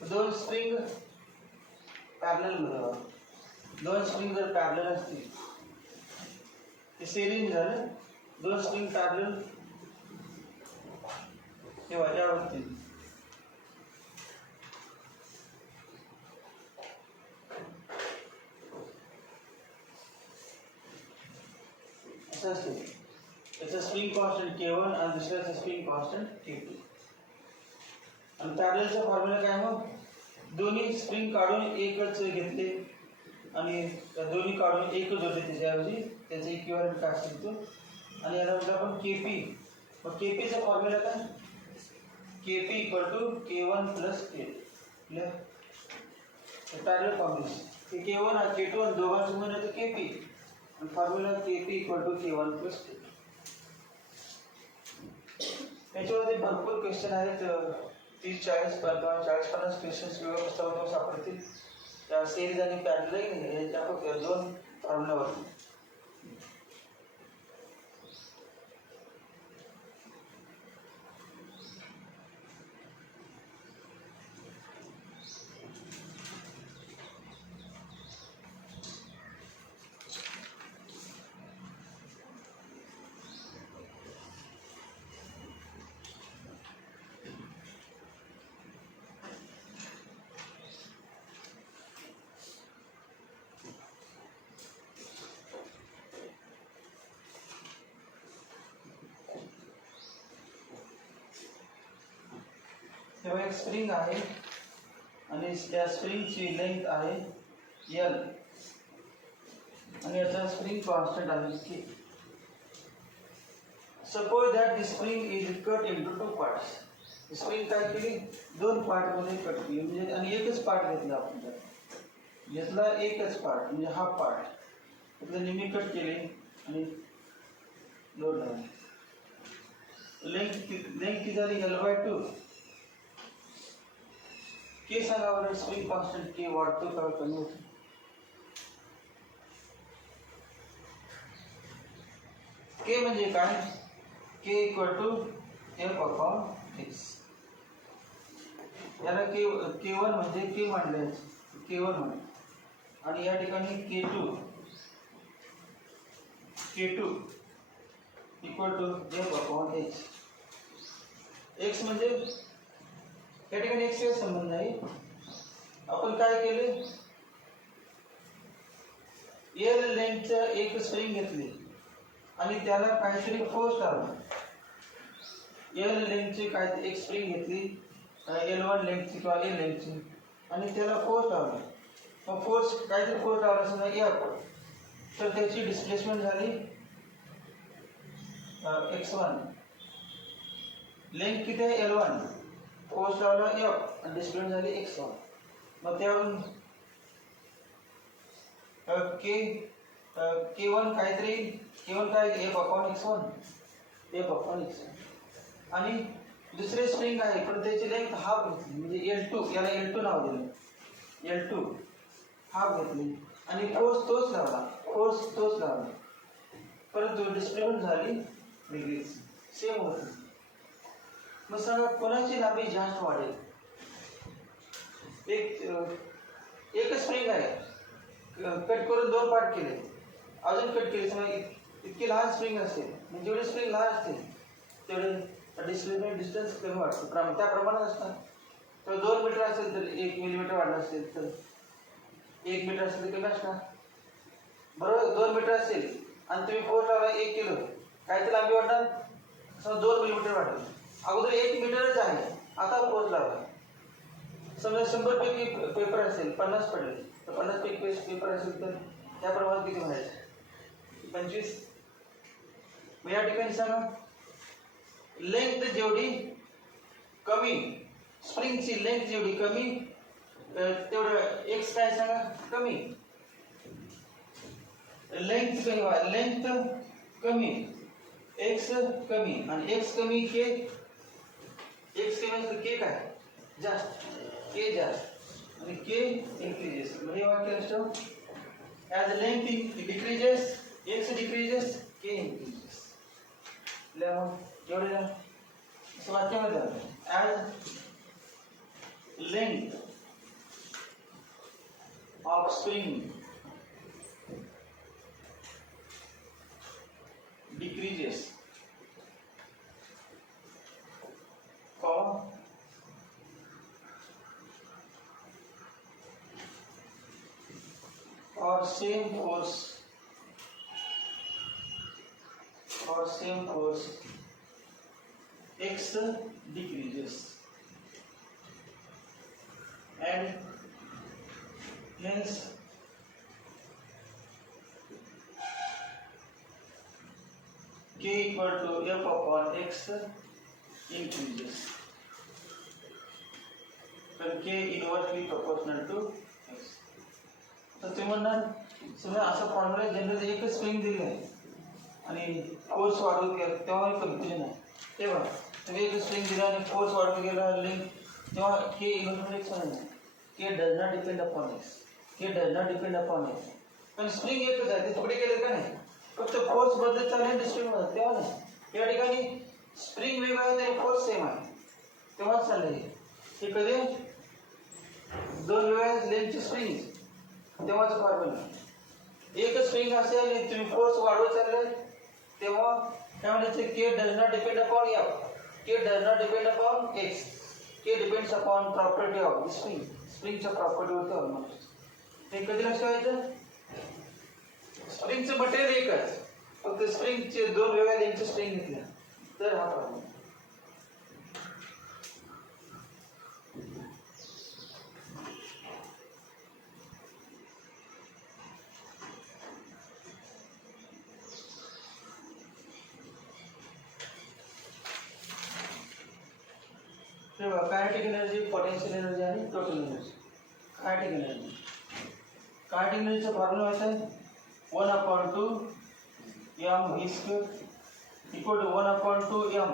दोन स्प्रिंग पॅरलल मध्ये दोन स्प्रिंग जर पॅरलल असतील ते सिरीज झालं. दोन स्प्रिंग पॅरलल किंवा यावरती असं असते. याचा स्प्रिंग कॉन्स्टंट K1 आणि दुसऱ्याचा स्प्रिंग कॉन्स्टंट K2. आणि पॅरललचा फॉर्म्युला काय मग दोन्ही स्प्रिंग काढून एकच घेतले आणि दोन्ही काढून एकच होते त्याच्याऐवजी त्याचा इक्विव्हॅलंट काय असेल तो आणि याला म्हटलं आपण केपी. मग केपीचा फॉर्म्युला काय KP equal to K1 plus K. Parallel combination K1 आणि K2 आणि दोघांचं मिळून येतं केपी आणि formula KP equal to K1 plus K. याच्यामध्ये भरपूर क्वेश्चन आहेत 30-40 40-50 क्वेश्चन्स वेगळ्या पुस्तकातून सापडतील. त्या सिरीज आणि पॅरलल याच्या फक्त दोन फॉर्म्युलावरती. तेव्हा एक स्प्रिंग आहे आणि त्या स्प्रिंगची लेंथ आहे L आणि याचा स्प्रिंग कॉन्स्टंट आहे K. Suppose that the spring is cut into two parts. Spring काय केली दोन पार्ट मध्ये कट केली म्हणजे आणि एकच पार्ट घेतला आपण त्यात घेतला एकच पार्ट म्हणजे हाफ पार्ट त्यातलं निम्मी कट केले आणि लोड लावले. लेंथ किती झाली L/2. K सांगा बरं स्प्रिंग कॉन्स्टंट K वाढतो का कमी होतो. K म्हणजे काय K इक्वल टू F/X. याला K1 म्हणजे K मांडले K1 म्हणून आणि या ठिकाणी K2 equal to F/X. X म्हणजे या ठिकाणी X चा संबंध नाही. आपण काय केले L लेंथचा एक स्प्रिंग घेतली आणि त्याला काहीतरी फोर्स लावला. L लेंथची काय एक स्प्रिंग घेतली L1 लेंथची किंवा L लेंथची आणि त्याला फोर्स लावला. मग फोर्स काहीतरी फोर्स लावला समजा F तर त्याची डिस्प्लेसमेंट झाली x1. लेंथ किती आहे L1 फोर्स लावला F आणि डिस्प्लेसमेंट झाली x1. मग त्यावरून K1 काहीतरी K1 काय F/X1 आणि दुसरे स्प्रिंग आहे पण त्याची लेंथ हाफ घेतली म्हणजे L2 याला L2 नाव दिलं L2 हाफ घेतली आणि फोर्स तोच लावला परंतु डिस्प्लेसमेंट झाली डिग्रीज सेम होती. मग सांगा कोणाची लांबी जास्त वाढेल. एक स्प्रिंग आहे कट करून दोन पार्ट केले अजून कट केले समजा इतकी लहान स्प्रिंग असते म्हणजे जेवढे स्प्रिंग लहान असते तेवढे डिस्प्लेसमेंट डिस्टन्स कमी वाटतो त्या प्रमाणात असतात. तर 2 मीटर असेल तर 1 मिलीमीटर वाढलं असेल तर 1 मीटर असेल तर कमी असणार बरोबर. 2 मीटर असेल आणि तुम्ही फोर्स लावला 1 किलो काय तर लांबी वाढणार समजा 2 मिलीमीटर वाढलं. अगोदर 1 मीटरच आहे आता फोर्स लावला समजा 100 पैकी पेपर असेल 50 पडले तर 50 पैकी पेपर असेल तर त्या प्रमाणात किती म्हणायचं 25. मग या ठिकाणी सांगा लेंथ जेवढी कमी स्प्रिंगची लेंथ जेवढी कमी तेवढं एक्स काय सांगा कमी. लेंथ कमी एक्स कमी आणि एक्स कमी के एक्स कमी असेल के काय जास्त के जास्त आणि के इन्क्रीजेस. म्हणजे वाक्य असतं as length decreases x decreases k increases. एवढे असं वाक्यामध्ये as length of spring decreases or same force x decreases and hence k equal to f upon x increases when k inversely proportional to x. तर ते म्हणणार समजा असा formula generally एकच spring दिली आहे आणि फोर्स वाढवत गेला तेव्हा कन्फ्युजन आहे. तेव्हा तुम्ही एक स्प्रिंग दिला आणि फोर्स वाढवत गेला लिंक तेव्हा के इन्व्हर्स एक्स होणार नाही. K does not depend upon x. K does not depend upon x. पण स्प्रिंग एकच आहे ते तुकडे केले का नाही फक्त फोर्स बदलत चालले डिस्ट्रीब्यूट होतात तेव्हा नाही. या ठिकाणी स्प्रिंग वेगळा आहे तरी फोर्स सेम आहे तेव्हाच चाललंय हे कधी दोन वेगळ्या लेंथची स्प्रिंग तेव्हाच फॉर्म्युला. एकच स्प्रिंग असेल आणि तुम्ही फोर्स वाढवत चालले तेव्हा काय म्हणायचे k does not depend upon F. K does not depend upon x. K depends upon property of the spring. स्प्रिंगच्या प्रॉपर्टीवरती अवलंबून. हे कधी लक्षात ठेवायचं स्प्रिंगचं मटेरियल एकच फक्त स्प्रिंगचे दोन वेगळ्या लेंथचे स्प्रिंग घेतल्या तर हा problem. Kinetic energy, potential energy आणि total energy. Kinetic energy. Kinetic एनर्जीचा फॉर्म्युला होता 1/2 m v square equal to 1/2 m.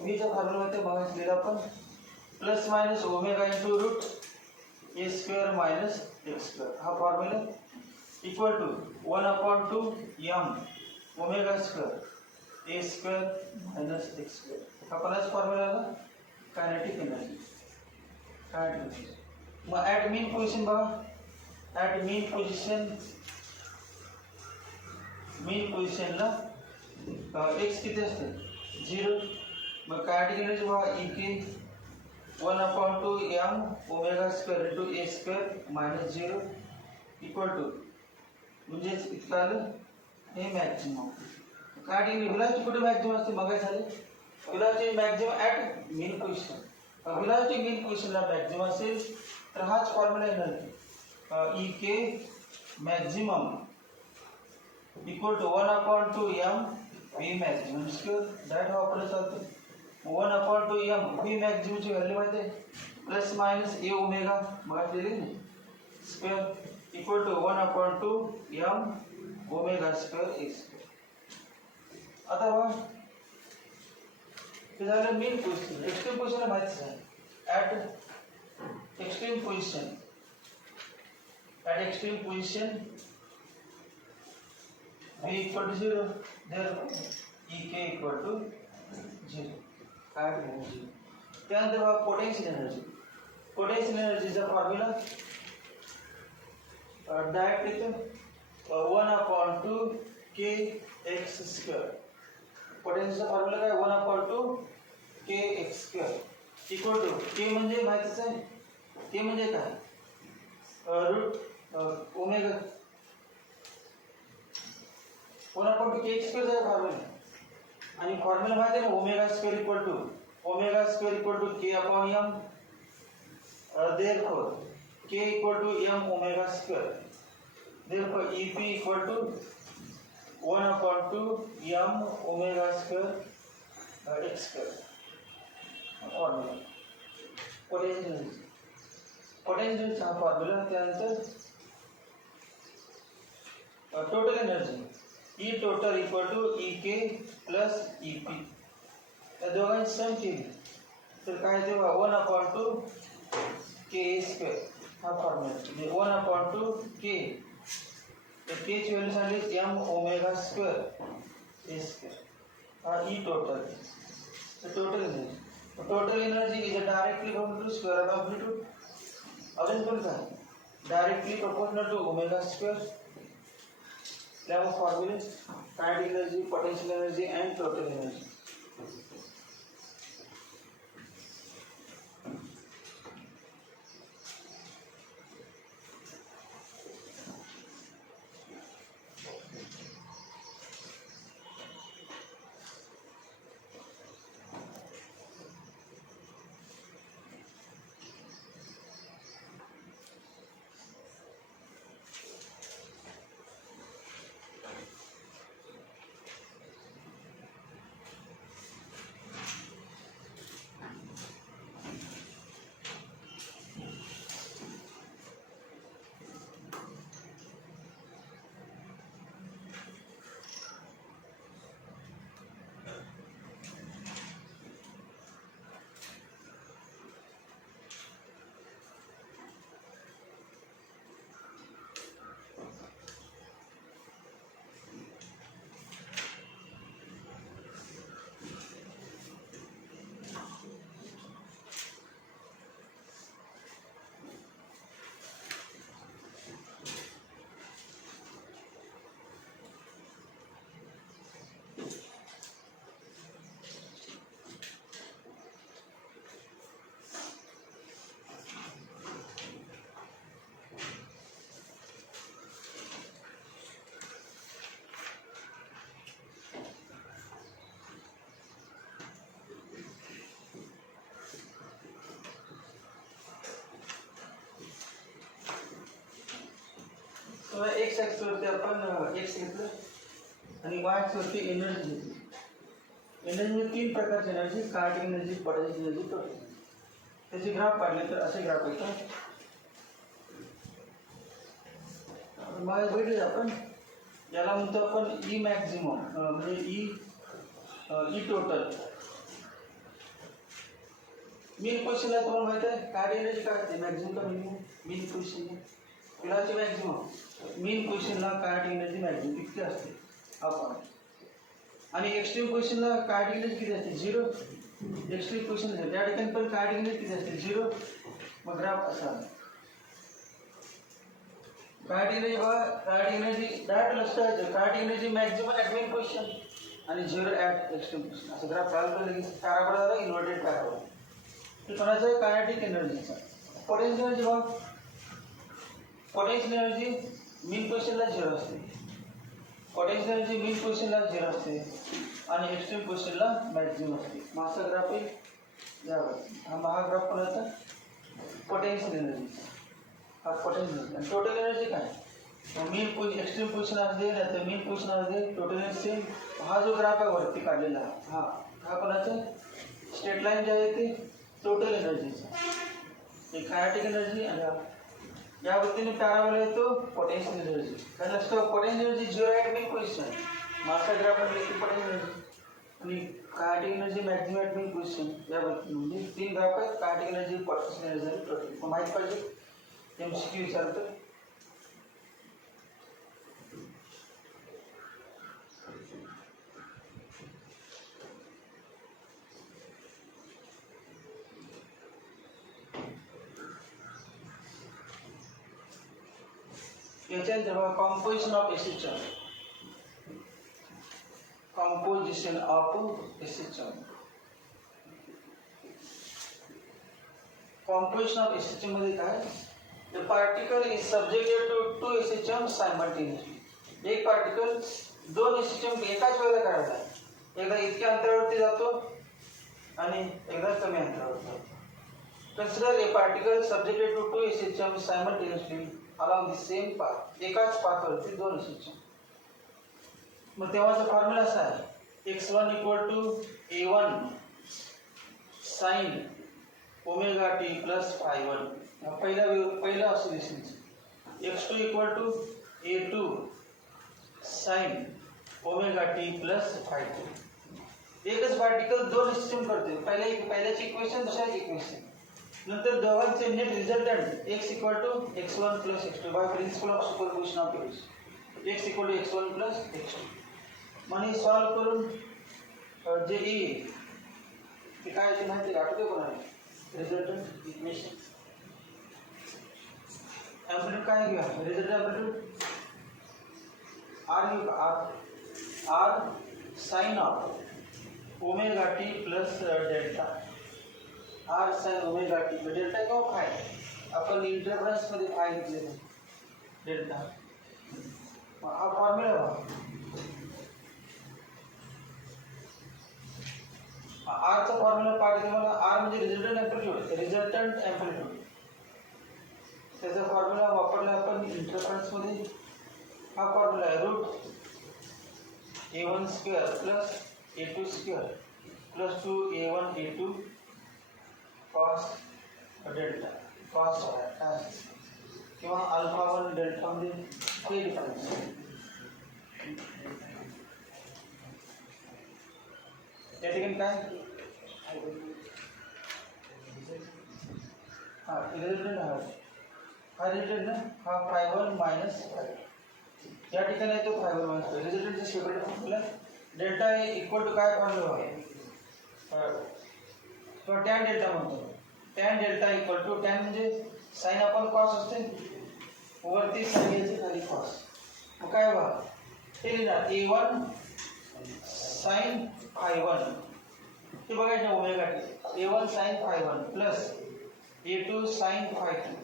v चा फॉर्म्युला होता बघा लिहिला आपण plus minus omega into root a square minus x square. हा formula equal to 1/2 m omega square a square minus x square. हा कोणाचा फॉर्म्युला आला कायनेटिक एनर्जी. Kinetic energy. मग ॲट मीन पोझिशन बघा ॲट मीन पोझिशनला एक्स किती असते 0. मग कायनेटिक एनर्जी बघा E K 1/2 m omega square into a square minus 0 equal to म्हणजेच इतकं आलं हे मॅक्झिमम. कायनेटिक व्हेलॉसिटी कुठे मॅक्झिमम असते मग काय झालं velocity maximum at mean position. Velocity mean पोझिशनला मॅक्झिमम असेल तर हाच फॉर्म्युला येणार E K maximum equal to 1/2 m v maximum square. Direct वापरलं चालतं. 1/2 m v मॅक्झिममची व्हॅल्यू माहिती आहे प्लस मायनस ए ओमेगा मग दिली ना square equal to 1/2 m omega square A square. आता बघा हे झालं मेन पोझिशन. एक्स्ट्रीम पोझिशनला माहितीच आहे at extreme position v equal to 0 therefore ek equal to 0. काय एनर्जी. त्यानंतर बघा पोटेन्शियल एनर्जी. पोटेन्शियल एनर्जीचा फॉर्म्युला डायरेक्ट येतो 1/2 k x स्क्वेअर. पोटेन्शियलचा फॉर्म्युला काय 1/2 k x square equal to k म्हणजे माहितीच आहे k म्हणजे काय root omega 1/2 k x square आहे फॉर्म्युला. आणि फॉर्म्युला माहिती आहे ना omega square equal to k upon m. therefore k equal to m omega square. therefore ep equal to 1/2 m omega square x square. Formula पोटेन्शियलचा formula. त्यानंतर total energy E total equal to E K plus E P. या दोघांची सम केली तर काय तेव्हा 1/2 के square हा formula 1/2 के तर के ची व्हॅल्यू सांगली m ओमेगा स्क्वेअर ए स्क्वेअर. हा ई टोटल. तर total energy is directly proportional to square root of amplitude. अजून पण काय directly proportional to omega square. त्यामुळे फॉर्म्युले kinetic energy, potential energy and total energy. X axis वरती आपण एक्स घेतलं आणि वाय ॲक्सिस वरती एनर्जी घेतली. एनर्जी म्हणजे 3 प्रकारची energy, kinetic energy, potential energy, total. त्याचे ग्राफ काढले तर असे ग्राफ येतात. मग बघितले आपण याला म्हणतो आपण ई मॅक्झिमम म्हणजे ई टोटल. मीन पोझिशनला तुम्हाला माहित आहे कायनेटिक एनर्जी काय असते, मॅक्झिमम का मिनिमम. मीन पोझिशन फिलाची मॅक्झिमम मीन पोझिशनला कायनेटिक एनर्जी मॅक्झिमम किती असते आपण. आणि एक्स्ट्रीम पोझिशनला कायनेटिक एनर्जी किती असते, 0. एक्स्ट्रीम पोझिशन त्या ठिकाणी पण कायनेटिक एनर्जी किती असते, 0. मग ग्राफ असा कायनेटिक एनर्जी बघा, कायनेटिक एनर्जी डायरेक्ट लक्षात येतं. Kinetic energy maximum at mean position आणि 0 ॲट एक्स्ट्रीम पोझिशन. असं ग्राफ चालू केलं की पॅराबोला झाला, इन्व्हर्टेड पॅराबोला. हे कोणाचं आहे, कायनेटिक एनर्जीचा. पोटेन्शियल एनर्जी बघा, पोटेन्शियल एनर्जी मीन पोझिशनला 0 असते. पोटेन्शियल एनर्जी मीन पोझिशनला 0 असते आणि एक्स्ट्रीम पोझिशनला मॅक्झिमम असते. मग असा ग्राफ आहे यावर. हा ग्राफ कोणाचा, पोटेन्शियल एनर्जीचा. हा पोटेन्शियल एनर्जी. आणि टोटल एनर्जी काय, मीन पोझिशन एक्स्ट्रीम पोझिशन असते नाही तर मीन पोझिशन असते, टोटल एनर्जी सेम. हा जो ग्राफ आहे वरती काढलेला हा कोणाचा, स्ट्रेट लाईन जे आहे ते टोटल एनर्जीचा. हे कायनेटिक एनर्जी आणि या वरतीने पॅराबोला येतो पोटेन्शियल एनर्जी. कारण लक्षात potential energy 0 at mean position. मागचा ग्राफ मध्ये पोटेन्शियल एनर्जी आणि kinetic energy maximum at mean position. या वरती म्हणजे 3 ग्राफ आहेत, कायनेटिक एनर्जी, पोटेन्शियल एनर्जी आणि टोटल. माहीत पाहिजे, MCQ विचारतं. याच्यानंतर बघा composition of a system. Composition of a system. Composition of a system मध्ये काय, the particle is subjected to a system simultaneously. एक पार्टिकल 2 सिस्टम एकाच वेळेला करायचा आहे. एकदा इतक्या अंतरावरती जातो आणि एकदा कमी अंतरावरती जातो. Consider a particle subjected to 2 system simultaneously along the same path. एकाच पाथवरती 2 सिस्टम. मग तेव्हाचा फॉर्म्युला असा आहे, x1 = a1 sin omega t plus phi1. पहिला oscillation. x2 = a2 sin omega t plus phi2. एकच पार्टिकल 2 सिस्टम करते. पहिल्याची इक्वेशन, दुसऱ्याची इक्वेशन. नंतर दोघांचे net resultant x = x1 + x2 by principle of superposition of equation. x = x1 + x2. मग हे solve करून जे येईल ते काय ते माहिती आठवते कोणाला, रिझल्टंट इक्वेशन. एम्प्लिट्यूड काय घेऊया, रिझल्टंट एम्प्लिट्यूड r घेऊ का, r sin of omega t plus delta. r sin omega T delta किंवा फाय. आपण इंटरफरन्स मध्ये फाय घेतलेला डेल्टा. हा फॉर्म्युला r चा फॉर्म्युला पाठ तुम्हाला. r म्हणजे रिझल्टंट एम्प्लिट्यूड. त्याचा फॉर्म्युला वापरला आपण इंटरफरन्स मध्ये. हा फॉर्म्युला आहे √a1² + a2² + 2a1 a2 cos delta cos किंवा α1 डेल्टा मध्ये हे डिफरन्स. या ठिकाणी काय रिझल्टंट हा रिझल्टंट ना, हा phi1 - phi. या ठिकाणी आहे तो phi1 - phi. रिझल्टंटचे separate formula. Delta equal to काय फॉर्म्युला आहे, तो टॅन डेल्टा म्हणतो. Tan delta equal to tan म्हणजे साइन अपॉन कॉस असते, वरती साइन याचे खाली कॉस. मग काय बघा हे लिहिणार a1 sin phi1 ते बघायचं omega t. a1 sin phi1 plus a2 sin phi2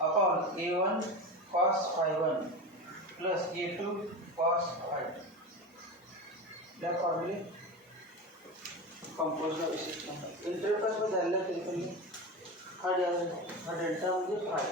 upon a1 cos phi1 plus a2 cos phi2. त्या फॉर्म्युले कंपोजिशन ऑफ सिस्टम. इंटरफेस मध्ये झालेला तरी पण हा डेल्टा म्हणजे फाय.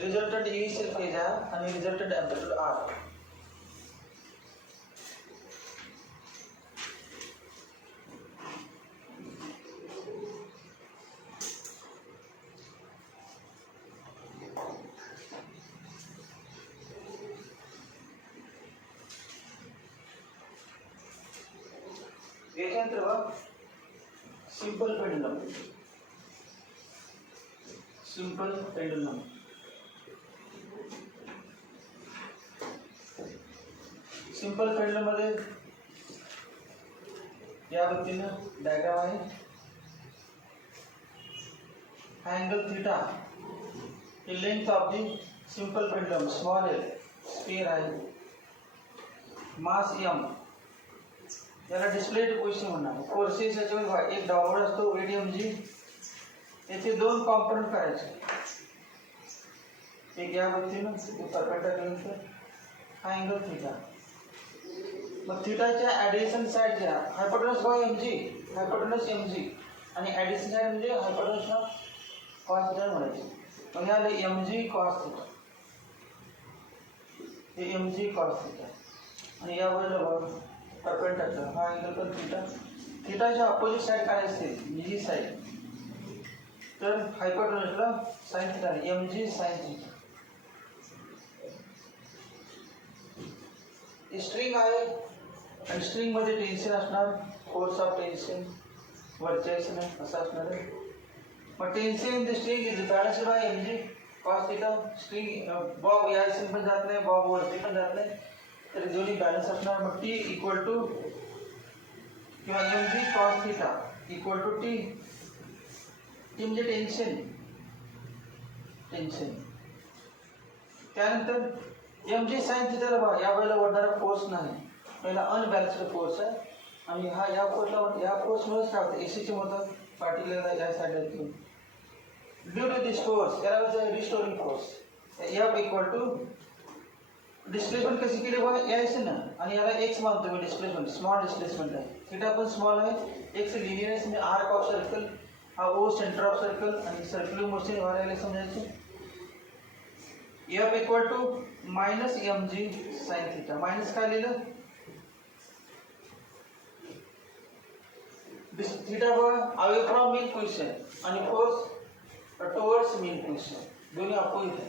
रिझल्टंट ई सेल्फ एज आहे आणि रिझल्टंट एम्प्लिट्यूड आर. याच्यानंतर बघ simple pendulum. Simple pendulum simple pendulum मध्ये या पद्धतीनं डायग्राम आहे. अँगल थीटा ही length of the simple pendulum small L sphere आहे. मास m याला डिस्प्लेड पोझिशन म्हणणार. फोर्सेस याच्यामध्ये एक डाऊनवर्ड असतो वेट mg. याचे दोन कॉम्पोनंट करायचे. एक या पद्धतीनं परपेंडिक्युलर हा अँगल थीटा. मग थीटाच्या ॲडिशन साइड ज्या hypotenuse by mg hypotenuse mg आणि ॲडिशन साइड म्हणजे हायपोटेन्यूस ऑफ cos थीटा म्हणायचे. मग याला mg cos थीटा हे mg cos थीटा आणि या बाजूला परपेंडिक्युलर हा अँगल पण थीटा. थीटाच्या अपोजिट साइड काय असते ही साइड. तर हायपोटेन्यूसला sin theta mg sin theta. String आहे आणि स्ट्रिंग मध्ये टेन्शन असणार. फोर्स ऑफ टेन्शन वरच्या दिशेने असं असणार आहे. मग tension in the string is balanced by mg cos theta. String bob या दिशेने पण जात नाही बॉब वरती पण जात नाही तर दोन्ही बॅलन्स असणार. मग t इक्वल टू किंवा mg cos theta equal to t. T म्हणजे टेन्शन टेन्शन. त्यानंतर mg sin थीटा या वेळेला वाढणारा फोर्स नाही. पहिला अनबॅलन्स्ड फोर्स आहे आणि हा या फोर्समुळेच काय होतं एसीचे मोठं पार्टिक्युलर या साईडला येतो. ड्यू टू दिस फोर्स याला restoring force F equal to displacement कशी केली बघा या दिशेनं आणि याला x मानतो मी. डिस्प्लेसमेंट स्मॉल डिस्प्लेसमेंट आहे. थीटा पण स्मॉल आहे. x लिनियर आहे म्हणजे आर्क ऑफ सर्कल हा ओ सेंटर ऑफ सर्कल आणि सर्क्युलर मोशन व्हायला समजायचं. F equal to minus mg sin theta. Minus काय लिहिलं थीटा बघा अवे फ्रॉम मीन पोझिशन आणि फोर्स टुवर्ड्स मीन पोझिशन दोन्ही अपोजिट आहे.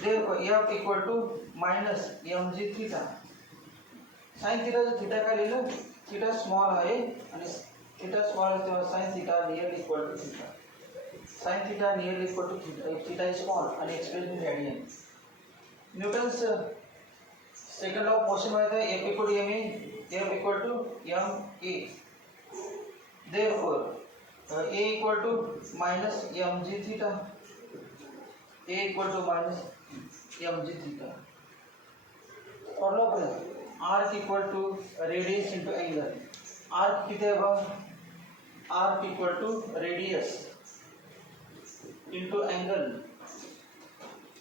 Therefore F equal to minus mg theta. sin थीटाचं थीटा काय लिहिलं थीटा स्मॉल आहे आणि थीटा स्मॉल आहे तेव्हा sin theta near equal to theta. sin theta near equal to theta. Theta is small आणि express in radian. Newton's second law of motion माहित आहे F equal to ma F equal to ma. Therefore a equal to minus mg theta a equal to minus mg theta. Formula पण arc equal to radius into angle. Arc किती आहे बघ arc equal to radius into angle.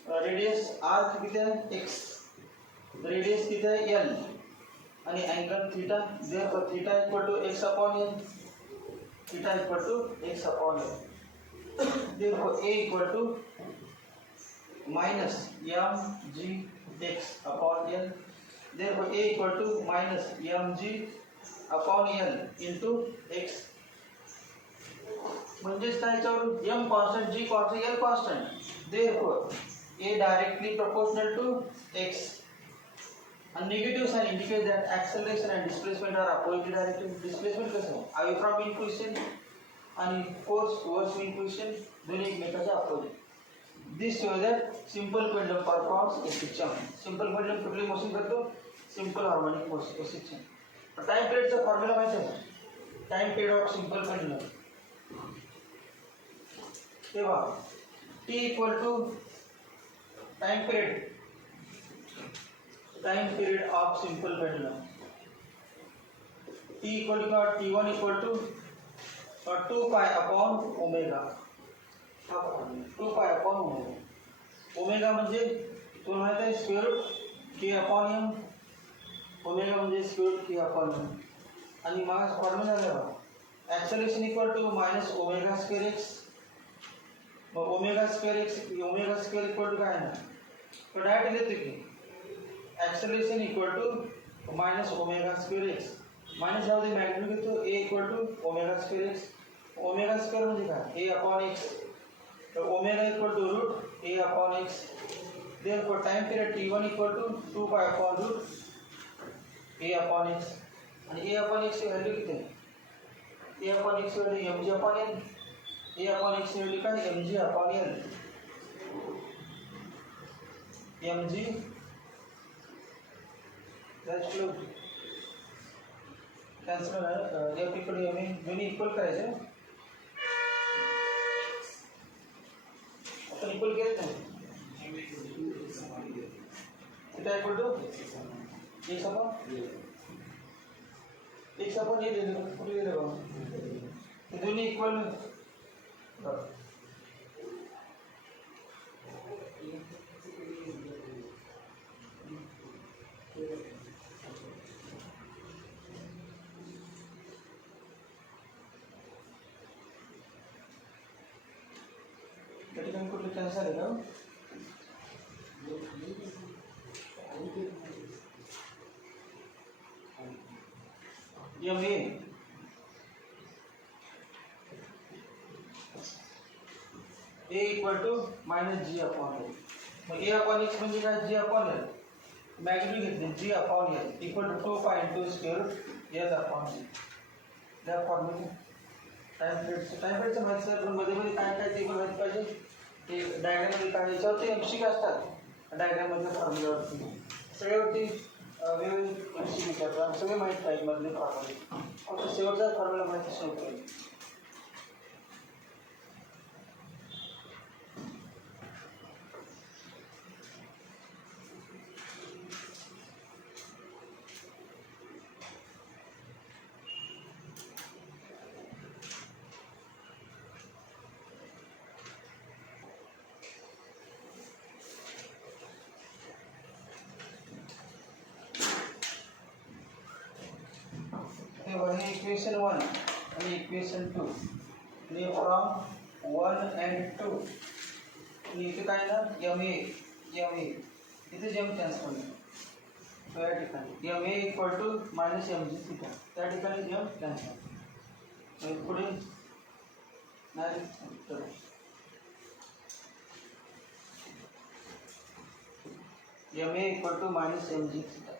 Radius arc किती आहे x radius किती आहे l आणि angle theta. Therefore theta equal to x upon l. Theta equal to x upon l. Therefore a equal to minus mg x upon l. Therefore a equal to minus mg upon l into x. म्हणजेच काय याच्यावर m constant g constant l constant. Therefore a directly proportional to x. And negative sign indicates that acceleration and displacement are opposite direction. Displacement कसं आहे away from mean position आणि force towards mean position दोन्ही एकमेकांच्या opposite. This shows that simple pendulum performs a system. Simple pendulum कुठली मोशन करतो simple harmonic motion system. Time पिरियडचा formula माहिती आहे time period of simple pendulum. तेव्हा t equal to time period of simple pendulum. T equal to T1 equal to 2 pi upon omega. 2 pi upon omega. Omega म्हणजे तुम्हाला माहिती आहे square root k upon m. Omega म्हणजे square root k upon m आणि mass formula आहे acceleration equal to minus omega square x. मग omega square x omega square equal to काय आहे ना तो डायरेक्ट लेते की acceleration equal to minus omega square x minus जाऊ दे मॅग्निट्यूड घेतो a equal to omega square x omega square म्हणजे काय ए अपॉन एक्स तर omega equal to root A upon x therefore time period t1 equal to 2 pi upon root A upon x आणि A upon x ची value किती आहे A upon x ची value mg upon L A upon x ची value काय mg upon L mg that's close cancel आहे या equal M दोन्ही इक्वल करायचे आपण इक्वल केले नाही किती इक्वल टू x अपॉन ये लिहिले कुठे लिहिले बघा हे दोन्ही इक्वल त्या ठिकाणी कुठले कॅन्सल आहे का M A equal to minus g upon L मग ए अपॉन एक्स म्हणजे काय जी अपॉन एल मॅग्निट्यूड घेतली g upon l equal to 2 pi into square l upon g त्या फॉर्म्युला टाइम पिरियडचं माहिती सर पण मध्ये मध्ये काय काय ते पण माहिती पाहिजे ते डायग्राममध्ये काय याच्यावरती एमसीक्यू असतात डायग्राममधल्या फॉर्म्युलावरती सगळ्यावरती वेगवेगळे एमसीक्यू विचारतात सगळे माहीत पाहिजे मधले फॉर्म्युले फक्त शेवटचा फॉर्म्युला माहिती शेवट पाहिजे इक्वेशन 1 आणि इक्वेशन 2 आणि फ्रॉम 1 and 2 आणि इथे काय ना एम ए इथे जेम कॅन्सल होईल तो या ठिकाणी m A equal to minus m g theta त्या ठिकाणी जेम कॅन्सल पुढे नाही m A equal to minus m g theta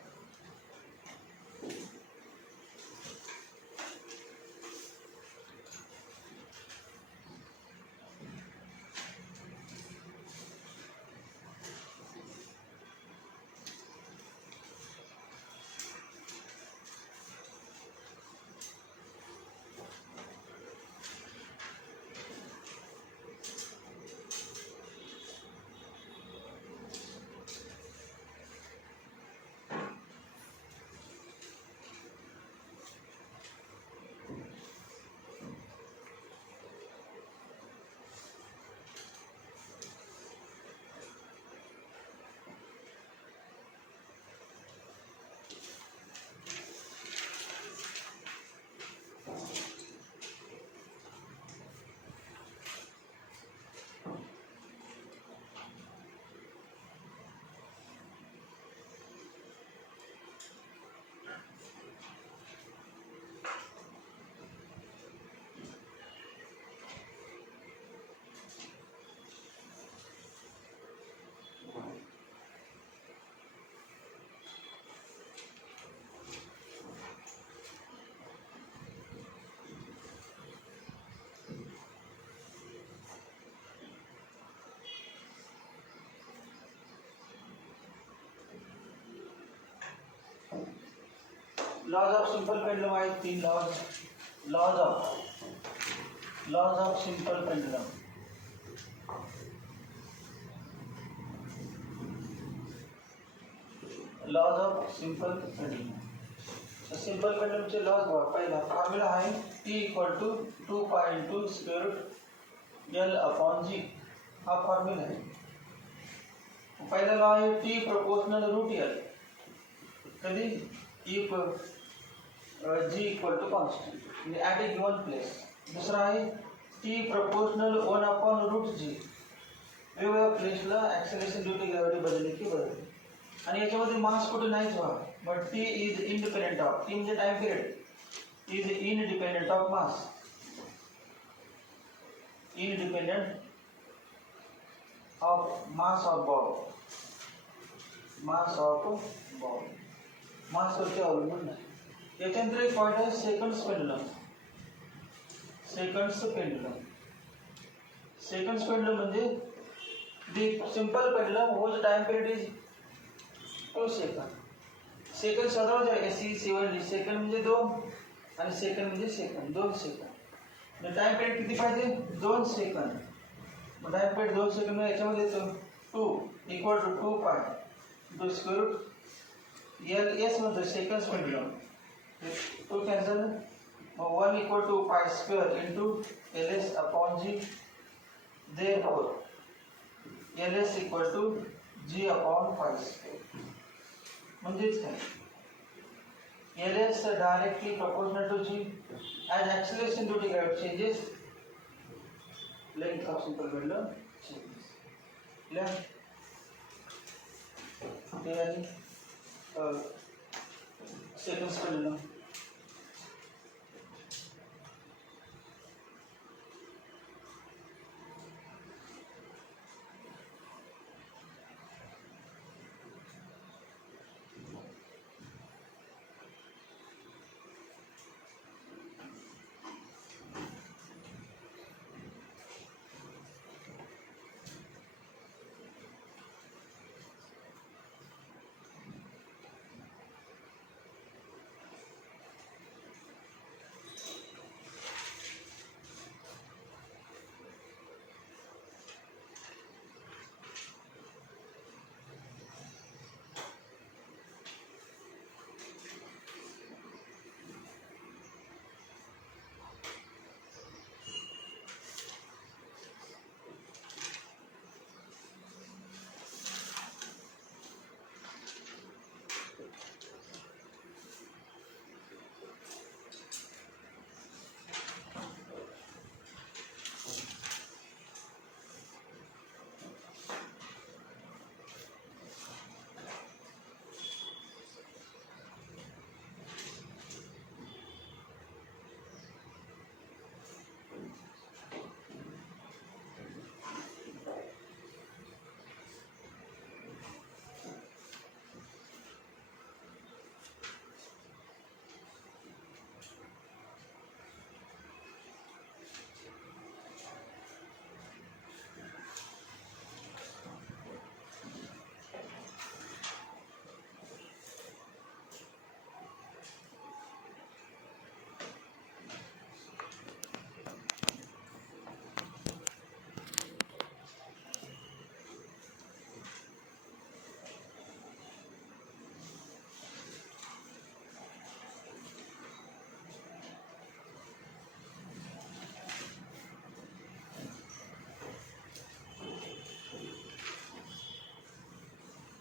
laws of simple pendulum आहेत 3 laws of simple pendulum laws of simple pendulum simple पेंडुलमचे लॉज पहिला formula आहे t equal to 2 pi into square root l upon g हा formula आहे पहिला law आहे t proportional root l कधी if G equal to constant at a given place दुसरा आहे t proportional 1 upon root g वेगवेगळ्या प्लेसला ऍक्सेलरेशन ड्यू टू ग्रॅव्हिटी बदलली की बदलली. आणि याच्यामध्ये मास कुठे नाहीच व्हा, but t is independent of, t म्हणजे time period, is independent of mass, independent of mass of ball, mass of ball, mass वरती अवलंबून नाही. याच्यानंतर एक पॉइंट आहे seconds pendulum. Seconds pendulum, seconds pendulum म्हणजे the simple pendulum whose time period is 2 second. Second साधारण एसी सेवन, सेकंड म्हणजे 2 आणि सेकंड म्हणजे सेकंड 2 सेकंड. टाइम पिरियड किती पाहिजे, 2 सेकंड. मग टाइम पिरियड 2 सेकंड याच्यामध्ये येतो 2 equal to 2 pi to square root L S मध्ये सेकंड्स पेंडुलम 2 कॅन्सल, मग 1 equal to pi square into L S upon g. Therefore L S equal to g upon pi square. म्हणजेच काय, LS directly proportional to G as acceleration due to gravity changes, length of simple pendulum changes. Length seconds pendulum.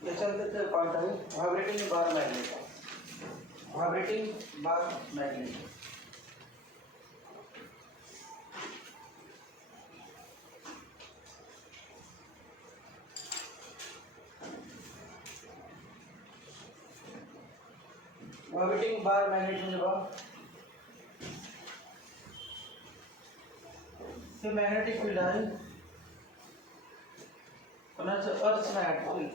त्याच्यानंतर point आहे vibrating बार magnet. Vibrating बार magnet vibrating बार magnet म्हणजे बघा हे magnetic field आहे. कोणाचं अर्थ मॅग्नेटिक फील्ड,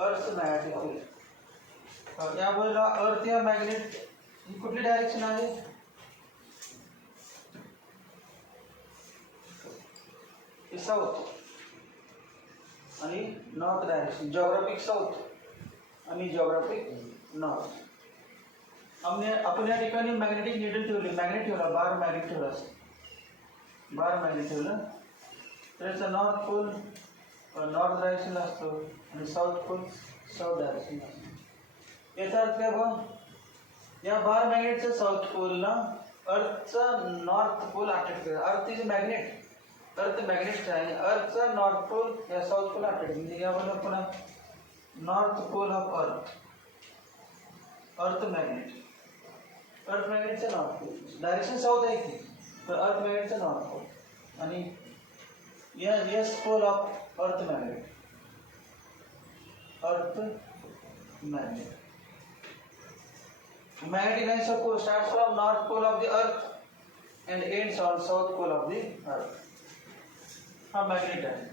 अर्थ मॅग्नेटिक फील्ड. या वेळेला अर्थ या मॅग्नेट ही कुठली डायरेक्शन आहे, साऊथ आणि नॉर्थ डायरेक्शन. जॉग्राफिक साऊथ आणि जॉग्राफिक नॉर्थ. आपण या ठिकाणी मॅग्नेटिक निडल ठेवली, मॅग्नेट ठेवला, बार मॅग्नेट ठेवला, बार मॅग्नेट ठेवलं तर याचा नॉर्थ पोल नॉर्थ डायरेक्शनला असतो आणि साऊथ पोल साऊथ डायरेक्शनला असतो. याचा अर्थ काय बघा, या बार मॅग्नेटच्या साऊथ पोलला अर्थचा नॉर्थ पोल अट्रॅक्ट करतो. अर्थ इज मॅग्नेट, अर्थ मॅग्नेट आहे, अर्थचा नॉर्थ पोल या साऊथ पोल अट्रॅक्ट. म्हणजे यामध्ये पुन्हा नॉर्थ पोल ऑफ अर्थ, अर्थ मॅग्नेट, अर्थ मॅग्नेटचा नॉर्थ पोल डायरेक्शन साऊथ आहे की, तर अर्थ मॅग्नेटचा नॉर्थ पोल आणि S pole of earth magnet. Earth magnet. Magnetic line suppose starts from north pole of the earth and ends on south pole of the earth. A magnet line.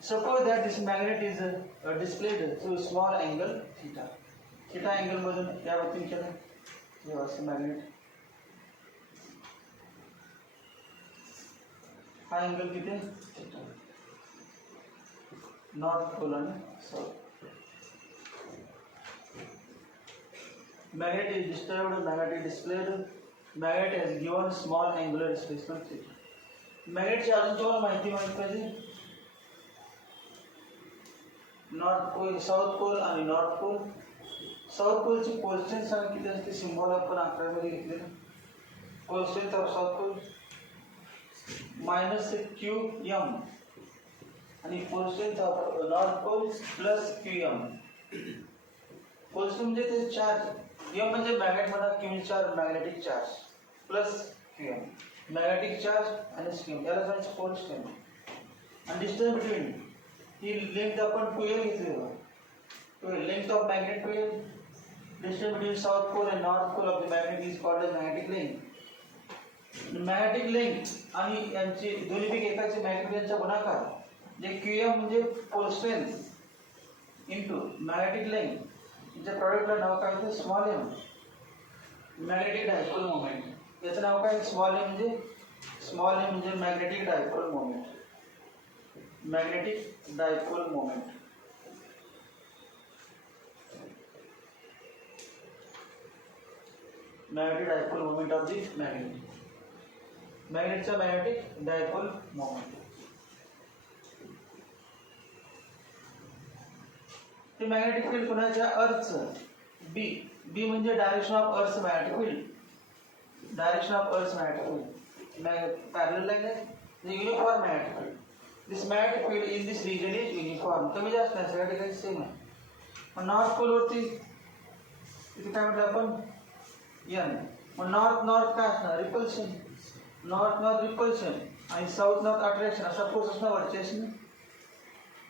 Suppose that this magnet is displayed through small angle theta. Theta angle मधून क्या होती है क्या? ये वाला magnet. हा angle किती? theta. North pole and south. Magnet is disturbed, magnet is displayed, magnet has given small angular displacement theta. Magnet ची अजून तुम्हाला माहिती पाहिजे. नॉर्थ पोल, साऊथ पोल आणि नॉर्थ पोल. साऊथ पोलची पोल स्ट्रेंथ सांगा किती असते, सिम्बॉल आपण आकड्यामध्ये घेतलेलं. Pole strength of south pole -QM आणि pole strength of north pole +QM. Pole strength म्हणजे ते चार्ज, M म्हणजे मॅग्नेट म्हणा, Q म्हणजे charge, magnetic charge, +QM magnetic charge आणि QM याला सांगायचं पोल स्ट्रेंथ. आणि डिस्टन्स बिटवीन ही लेंथ आपण 2L घेतलेली आहे. 2L length of magnet 2L. Distance between south pole and north pole of the magnet is called as magnetic length. Magnetic length आणि यांची दोन्हीपैकी एकाचे मॅग्नेटिक लेंथचा गुणाकार जे QM म्हणजे pole strength into magnetic length, याच्या प्रॉडक्टला नाव काय आहे? Small m. Magnetic dipole moment याचं नाव काय? स्मॉल m म्हणजे magnetic dipole moment. Magnetic dipole moment. Magnetic dipole moment of the magnet. मॅग्नेटचा मॅग्नेटिक डायपोल मोमेंट. ते मॅग्नेटिक फील्ड कोणाच्या? अर्थचं. बी म्हणजे direction of earth magnetic field. Direction of earth magnetic field. Parallel line आहे, uniform magnetic field. This magnetic field in this region is uniform. कमी जास्त नाही, सगळ्या ठिकाणी सेम आहे. नॉर्थ पोल वरती इथे काय म्हटलं आपण? N. मग नॉर्थ काय असणार? रिपल्शन. नॉर्थ रिपल्शन आणि साऊथ नॉर्थ अट्रॅक्शन असा फोर्स असणार वरच्या.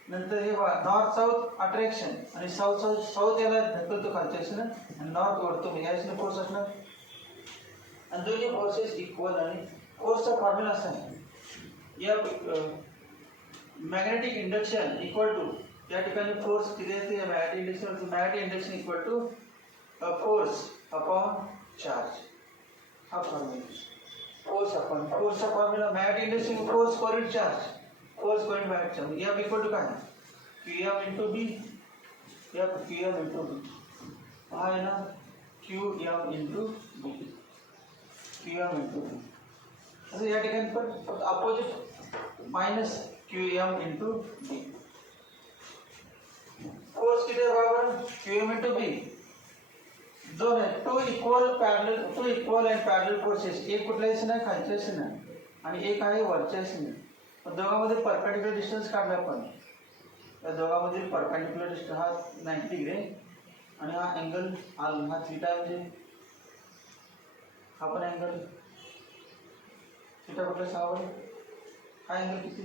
नंतर हे नॉर्थ साऊथ अट्रॅक्शन आणि साऊथ याला ढकलतो खालच्या आणि नॉर्थ ओढतो, या फोर्स असणार. आणि दोन्ही फोर्सेस इक्वल आणि फोर्सचा फॉर्म्युला असा आहे. या मॅग्नेटिक इंडक्शन इक्वल टू, या ठिकाणी फोर्स किती असते? Magnetic induction equal to force upon charge. हा फॉर्म्युला फोर्सचा formula magnetic induction force per unit charge. Force per unit magnetic charge F equal to काय? QM into B. QM into B हा आहे ना, QM into B. QM into B असं या ठिकाणी पण opposite -QM into B. Force किती आहे बरोबर? QM into B. दोन आहे, two equal and parallel forces. एक कुठल्या दिशेने आहे? खालच्या दिशेने आणि एक आहे वरच्या दिशेने. दोघांमध्ये परपेंडिक्युलर डिस्टन्स काढला आपण. या दोघांमधील परपेंडिक्युलर डिस्टन्स हा 90 डिग्री आणि हा अँगल हा थीटा म्हणजे हा पण अँगल थीटा कुठला सांगा बरं? हा अँगल किती?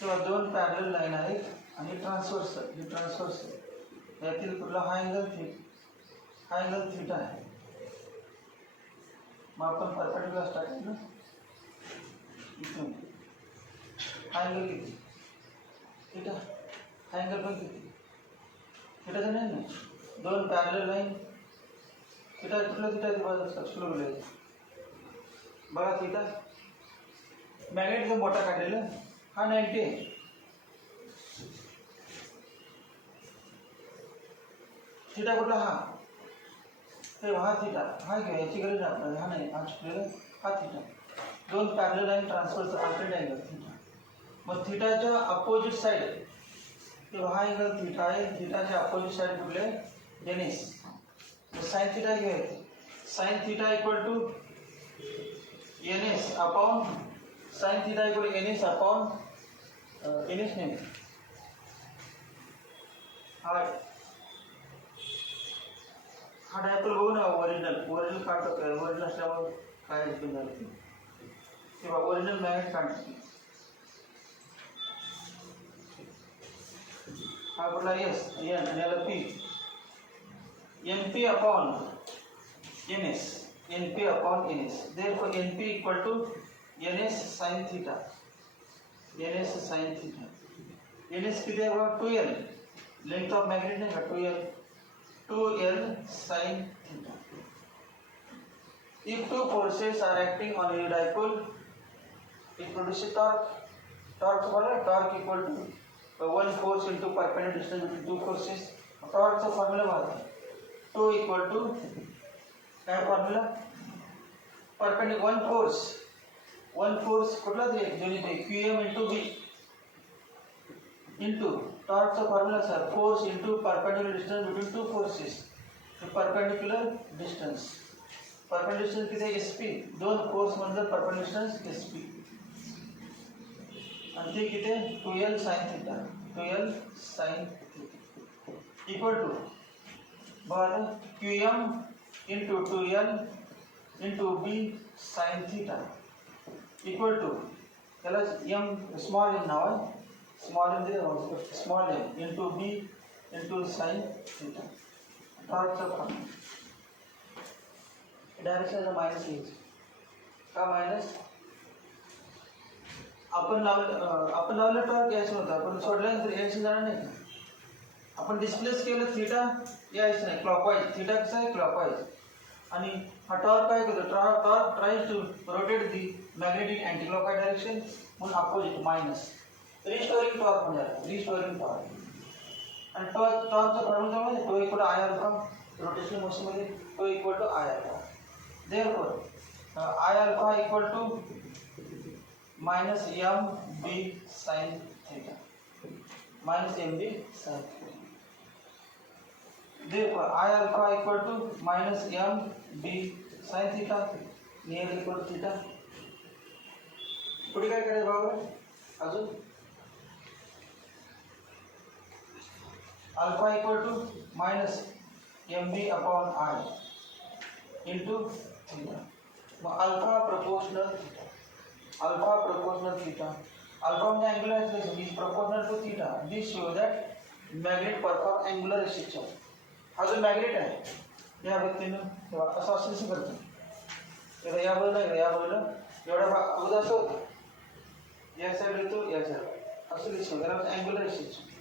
तेव्हा दोन पॅरलल लाईन आहेत आणि ट्रान्सव्हर्सल यातील कुठला? हा अँगल थीटा आहे. मग आपण परपेंडिक्युलर स्टार्ट केलं इथून. हा अँगल किती? थीटा. हा अँगल पण किती? थीटाचा नाही ना. दोन पॅरलल लाईन थीटा कुठला? थीटा सुरू केलं बघा. थीटा मॅग्नेट जो मोठा काढलेला हा 90 आहे. थीटा कुठला? हा थीटा. हा घ्या, याची गरज नाही आपल्याला. हा नाही, हा थीटा. दोन पॅरलल लाईन ट्रान्सफरचा कॉन्स्टंट अँगल थीटा. मग थीटाच्या अपोजिट साइड तेव्हा हा अँगल थीटा आहे. थीटाच्या अपोजिट साइड कुठले? NS. साइन थीटा घ्यायचं. Sine theta equal to NS upon sine theta equal to NS upon NS नाही. हा डायपोल बघू ना. ओरिजिनल काढतो. ओरिजिनल असल्यामुळे काय झालं किंवा ओरिजिनल मॅग्नेट क्वांटिटी हा कुठला एस एन आणि याला P N P upon N S N P upon N S therefore N P equal to N S sine theta N S sine theta N S किती आहे बघा 2l length of magnet नाही का 2l sin theta. If two forces are acting on a dipole, it produces torque. Torque torque equal to one force into perpendicular distance between two forces. Torque चा formula बघा 2 equal to काय formula perpendicular one force कुठला ते दोन्ही ते qm into v into torque चा formula sir force into perpendicular distance between two forces. The perpendicular distance किती आहे sp दोन फोर्स मधलं perpendicular distance sp आणि ते किती आहे 2l sin theta 2l sin theta equal to बघा qm into 2l into b sin theta equal to त्याला m small m नाव आहे small m दिले small m into b into sin theta torque चा formula direction minus घ्यायचं का minus आपण लावलं torque यायचं होतं आपण सोडल्यानंतर यायचं जाणार नाही का आपण डिस्प्लेस केलं थीटा यायचं नाही क्लॉकवाईज थीटा कसं आहे क्लॉकवाईज आणि हा टॉर्क काय करतो torque tries to rotate the magnetic anti clockwise direction म्हणून अपोजिट मायनस रिस्टोरिंग टॉर्क म्हणजे रिस्टोरिंग टॉर्क आणि टॉर्कचा फॉर्म्युला काय तो equal to I alpha rotational motion मध्ये तो equal to I alpha therefore I alpha equal to minus M B sine theta minus M B sine theta therefore I alpha equal to minus M B sine theta near equal to theta पुढे काय करायचं बाबा अजून alpha equal to minus M B upon I into theta मग alpha proportional theta alpha म्हणजे angular acceleration is proportional to theta this show that magnet perform angular acceleration हा जो magnet आहे या व्यक्तीनं असं ऑसिलेशन करतो तर या बाजूला एवढा भाग अगोदर असं होतं या साईड येतो या साईड ऑसिलेशन त्याला angular acceleration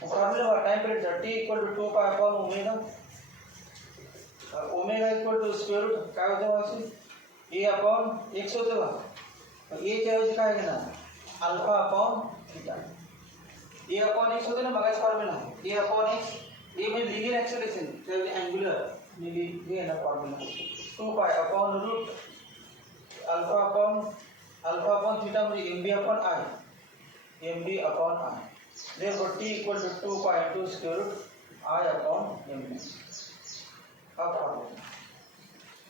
formula time period t equal to 2 pi upon omega omega equal to square root काय होतं वाची a अपॉन x होतं बघा a च्या ऐवजी काय घेणार alpha upon theta a upon x होतं ना मगाच formula a upon x a म्हणजे लिनियर एक्सेलरेशन त्याचे अँग्युलर मी हे ना formula 2 pi upon root alpha upon theta म्हणजे mb upon I therefore t equal to 2 pi into square root I upon mb अब फॉर्मूला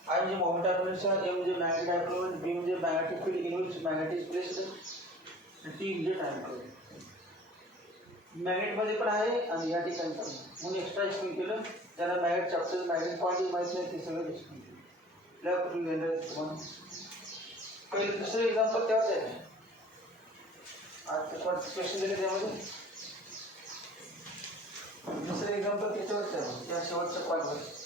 I म्हणजे moment of inertia m म्हणजे magnetic dipole b म्हणजे magnetic field in which magnet is placed आणि t म्हणजे time period magnet मध्ये पण आहे आणि या ठिकाणी पण म्हणून एक्स्ट्रा एक्सप्लेन केलं ज्याला मॅग्नेट चॅप्टर मॅग्नेट पॉइंट माहिती नाही ते सगळं एक्सप्लेन केलं लेफ्ट हँड म्हणून पहिले दुसरे एक्झाम्पल त्याच आहे आज क्वेश्चन दिले त्यामध्ये दुसरे एक्झाम्पल त्याच्यावरच आहे त्या शेवटच्या पॉईंटवर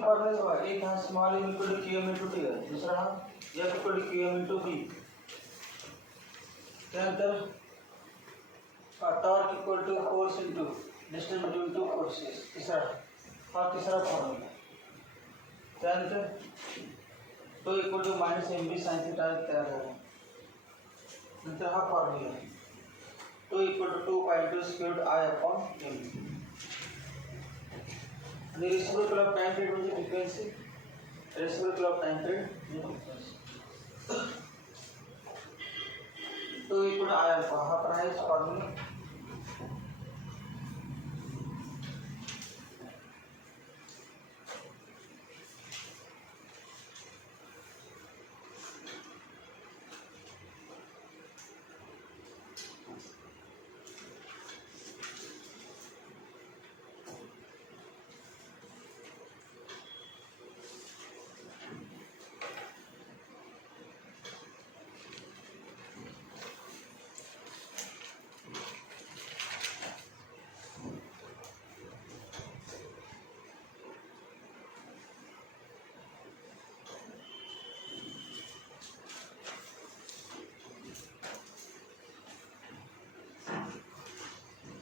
फॉर्मूला एक हा small m equal to km into t है दूसरा F equal to QM into B. त्यानंतर torque equal to force into distance between two forces, तिसरा फॉर्म्युला. त्यानंतर तो equal to minus M B sine theta तयार झाला. नंतर हा फॉर्म्युला तो equal to 2 pi into square root I upon M. आणि रेसिप्रोकल ऑफ टाइम पिरियड म्हणजे frequency. Reciprocal of time period म्हणजे फ्रिक्वेन्सी. तो इक्वल टू आय अल्फा हा पण आहे फॉर्म्युला.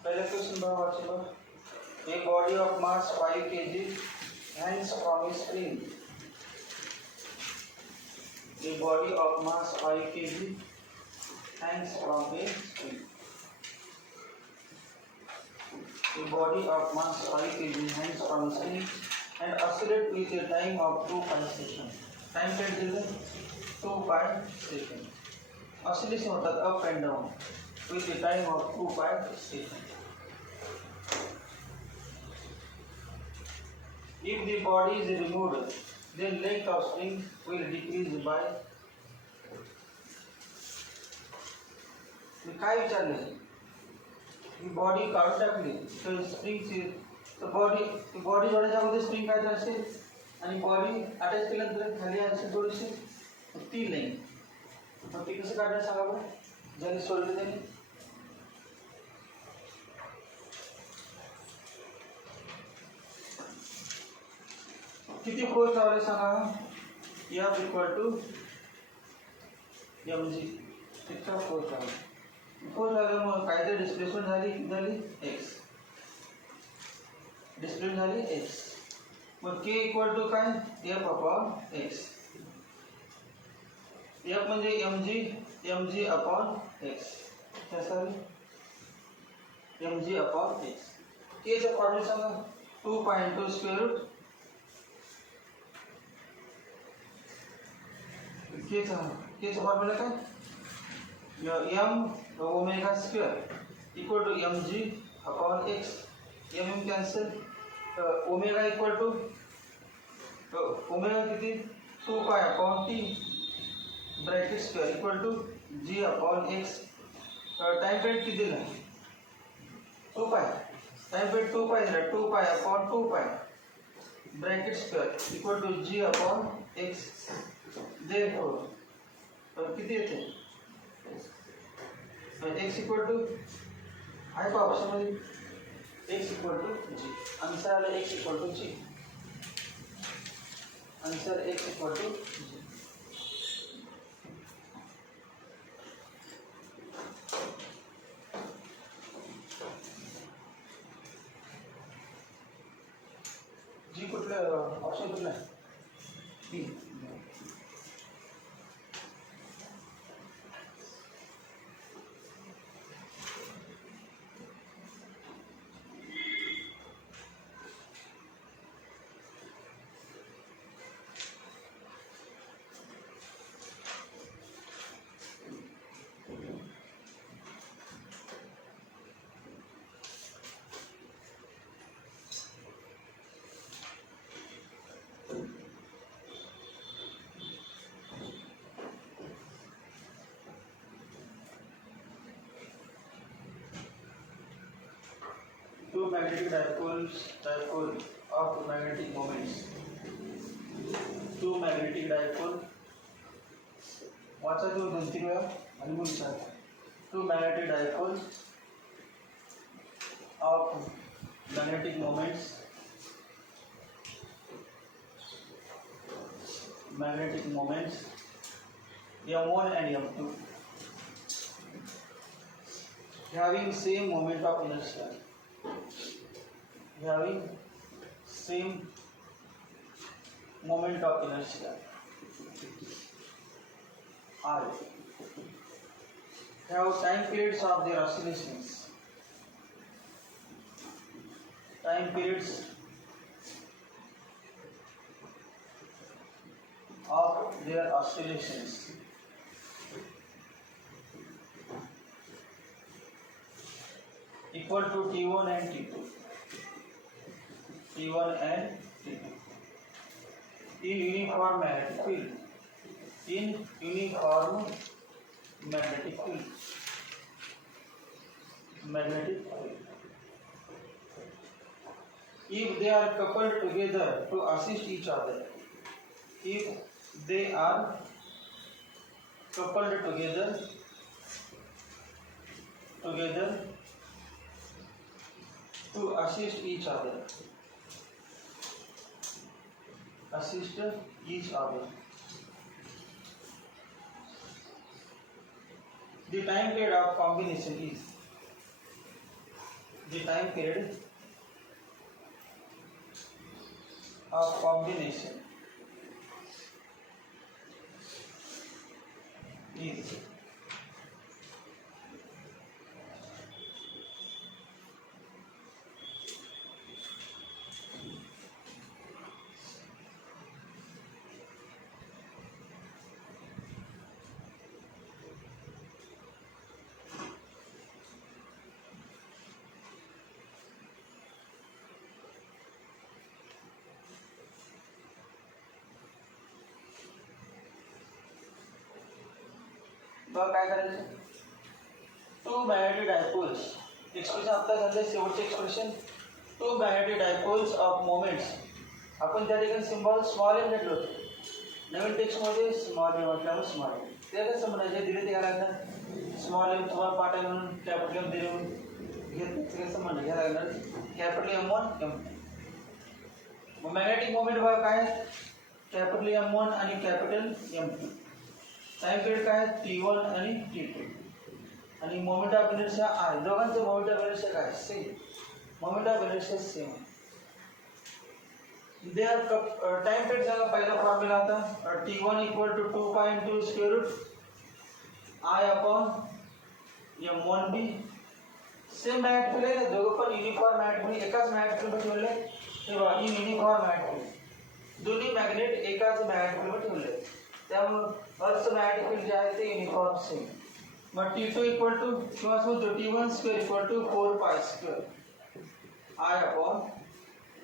पहले क्वेश्चन वाचलो. A body of mass 5 kg hangs from a spring. A body of mass 5 kg hangs from a spring. A body of mass 5 kg hangs from a spring and oscillates with a time of 2 pi seconds. Time period is 2 pi seconds. Oscillation होतात up and down with a time of 2 pi seconds. If the body is removed, then length of spring will decrease by. काय विचारले ही body काढून टाकली तर स्प्रिंगची तर body जोडायच्या अगोदर spring काय असेल आणि बॉडी अटॅच केल्यानंतर खाली असेल थोडीशी ती लेंथ. मग ती कसं काढायचं सांगा बरं. ज्याने सोडले त्याने किती फोर्स लावले सांगा. F इक्वल टू mg इतका फोर्स लावला. फोर्स लावल्यामुळे काय तर डिस्प्लेसमेंट झाली x. डिस्प्लेसमेंट झाली x. मग k इक्वल टू काय F अपॉन x. F म्हणजे mg अपॉन x. कसं mg अपॉन x. k चा फॉर्म्युला सांगा 2 पाय इंटू स्क्वेअर रूट केचा फॉर्म्युला काय m omega square equal to mg upon x. mm cancel. Omega equal to omega किती 2 pi upon t bracket square equal to g upon x. Time period किती दिला 2 पाय. Time period 2 पाय दिला 2 pi upon 2 pi bracket square equal to g upon x. Therefore किती येते x equal to आहे का ऑप्शन मध्ये x equal to g. Answer आला x equal to g. Answer x equal to g. g कुठला option कुठला आहे बी. Two magnetic dipole of magnetic moments. Two magnetic dipole. वाचा जो 2-3 वेळा आणि मग विचार. Two magnetic dipoles of magnetic moments. Magnetic moments m1 and m2 having same moment of inertia, having same moment of inertia r have time periods of their oscillations, time periods of their oscillations equal to T1 and T2, T1 and T2 in uniform magnetic field, in uniform magnetic field, magnetic field. If they are coupled together to assist each other, if they are coupled together to assist each other, assist each other, the time period of combination is, the time period of combination is बघा काय करायचं, to magnetic dipoles expression आपलं झालं शेवटचे expression, two magnetic dipoles of moments आपण त्या ठिकाणी symbol small M घेतलं होतं, नवीन टेक्स्टमध्ये स्मॉल एम म्हटल्यावर स्मॉल एम ते कसं म्हणायचे दिले ते घ्यायला लागणार, स्मॉल एम तुम्हाला पाठ आहे म्हणून कॅपिटल एम दिले म्हणून घेत कसं म्हणणं घ्यायला लागणार कॅपिटल M1 M2. मग मॅग्नेटिक मोमेंट बघा काय कॅपिटल M1 आणि कॅपिटल M2, टाइम पिरियड काय T1 आणि T2 आणि मोमेंट ऑफ इनर्शिया R, दोघांचं मोमेंट ऑफ इनर्शिया काय same, moment of inertia same. They are time period सांगा पहिला फॉर्म्युला आता T1 equal to 2 pi into square root I upon M1B. Same magnetic field आहे, दोघं पण uniform magnetic field एकाच magnetic field ठेवले तेव्हा इन युनिफॉर्म मॅग्नेटिक फील्ड, दोन्ही मॅग्नेट एकाच मॅग्नेटिक फील्ड ठेवले त्यामुळे अर्थ मॅग्नेटिक फील्ड जे आहे ते युनिफॉर्म सेम. मग T2 इक्वल टू किंवा समजतो T1 square equal to 4 pi square I upon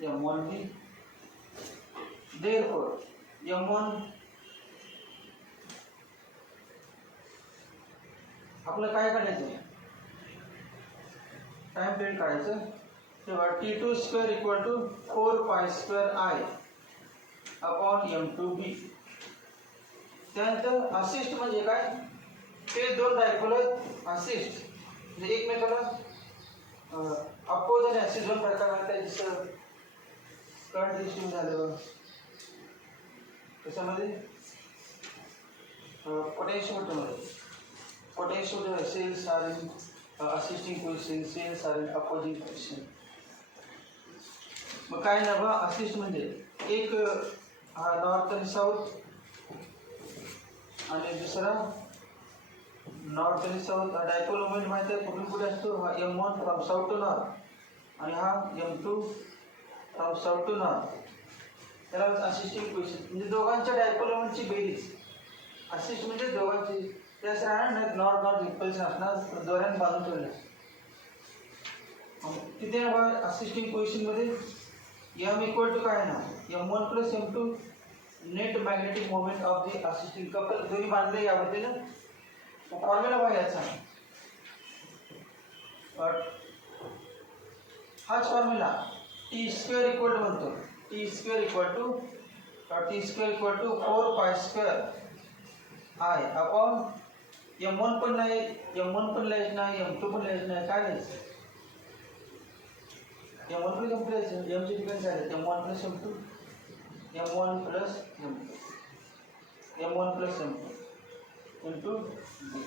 M1B. Therefore M1 आपलं काय काढायचं टाइम पिरियड काढायचं तेव्हा T2 square equal to 4 pi square I upon M2B. त्यानंतर असिस्ट म्हणजे काय ते दोन डायपोल असिस्ट म्हणजे एकमेकाला अपोज आणि असिस्ट दोन प्रकार आहेत त्याचं करंट डिस्ट्रीब्यूट झालं बघा कशामध्ये पोटेन्शियोमीटरमध्ये, potentiometer cells are in assisting position, cells are in opposing position. मग काय ना बा असिस्ट म्हणजे एक हा नॉर्थ आणि साऊथ आणि दुसरा नॉर्थ आणि साऊथ. डायपोल मोमेंट माहिती आहे कुठून कुठे असतो, हा M1 from south to north आणि हा M2 from south to north. त्याला असिस्टिंग पोझिशन म्हणजे दोघांच्या डायपोल मोमेंटची बेरीज. असिस्ट म्हणजे दोघांची त्यास राहणार नॉर्थ नॉर्थ रिपल्शन असणार दोऱ्याने बांधून ठेवले. किती ना बघा असिस्टिंग पोझिशन मध्ये M इक्वल टू काय ना M1 plus M2 net magnetic moment of the assisting couple दोन्ही बांधले यावरती ना फॉर्म्युला बघा याचा हाच formula T square equal to म्हणतो T square equal to 4 pi square I upon M1 पण नाही M1 पण लिहायचं नाही M2 पण लिहायचं नाही काय लिहायचं M1 प्लस M2 लिहायचं M च्या ठिकाणी काय लिहायचं M1 plus M2 M1 plus M2 M1 plus M2 into b.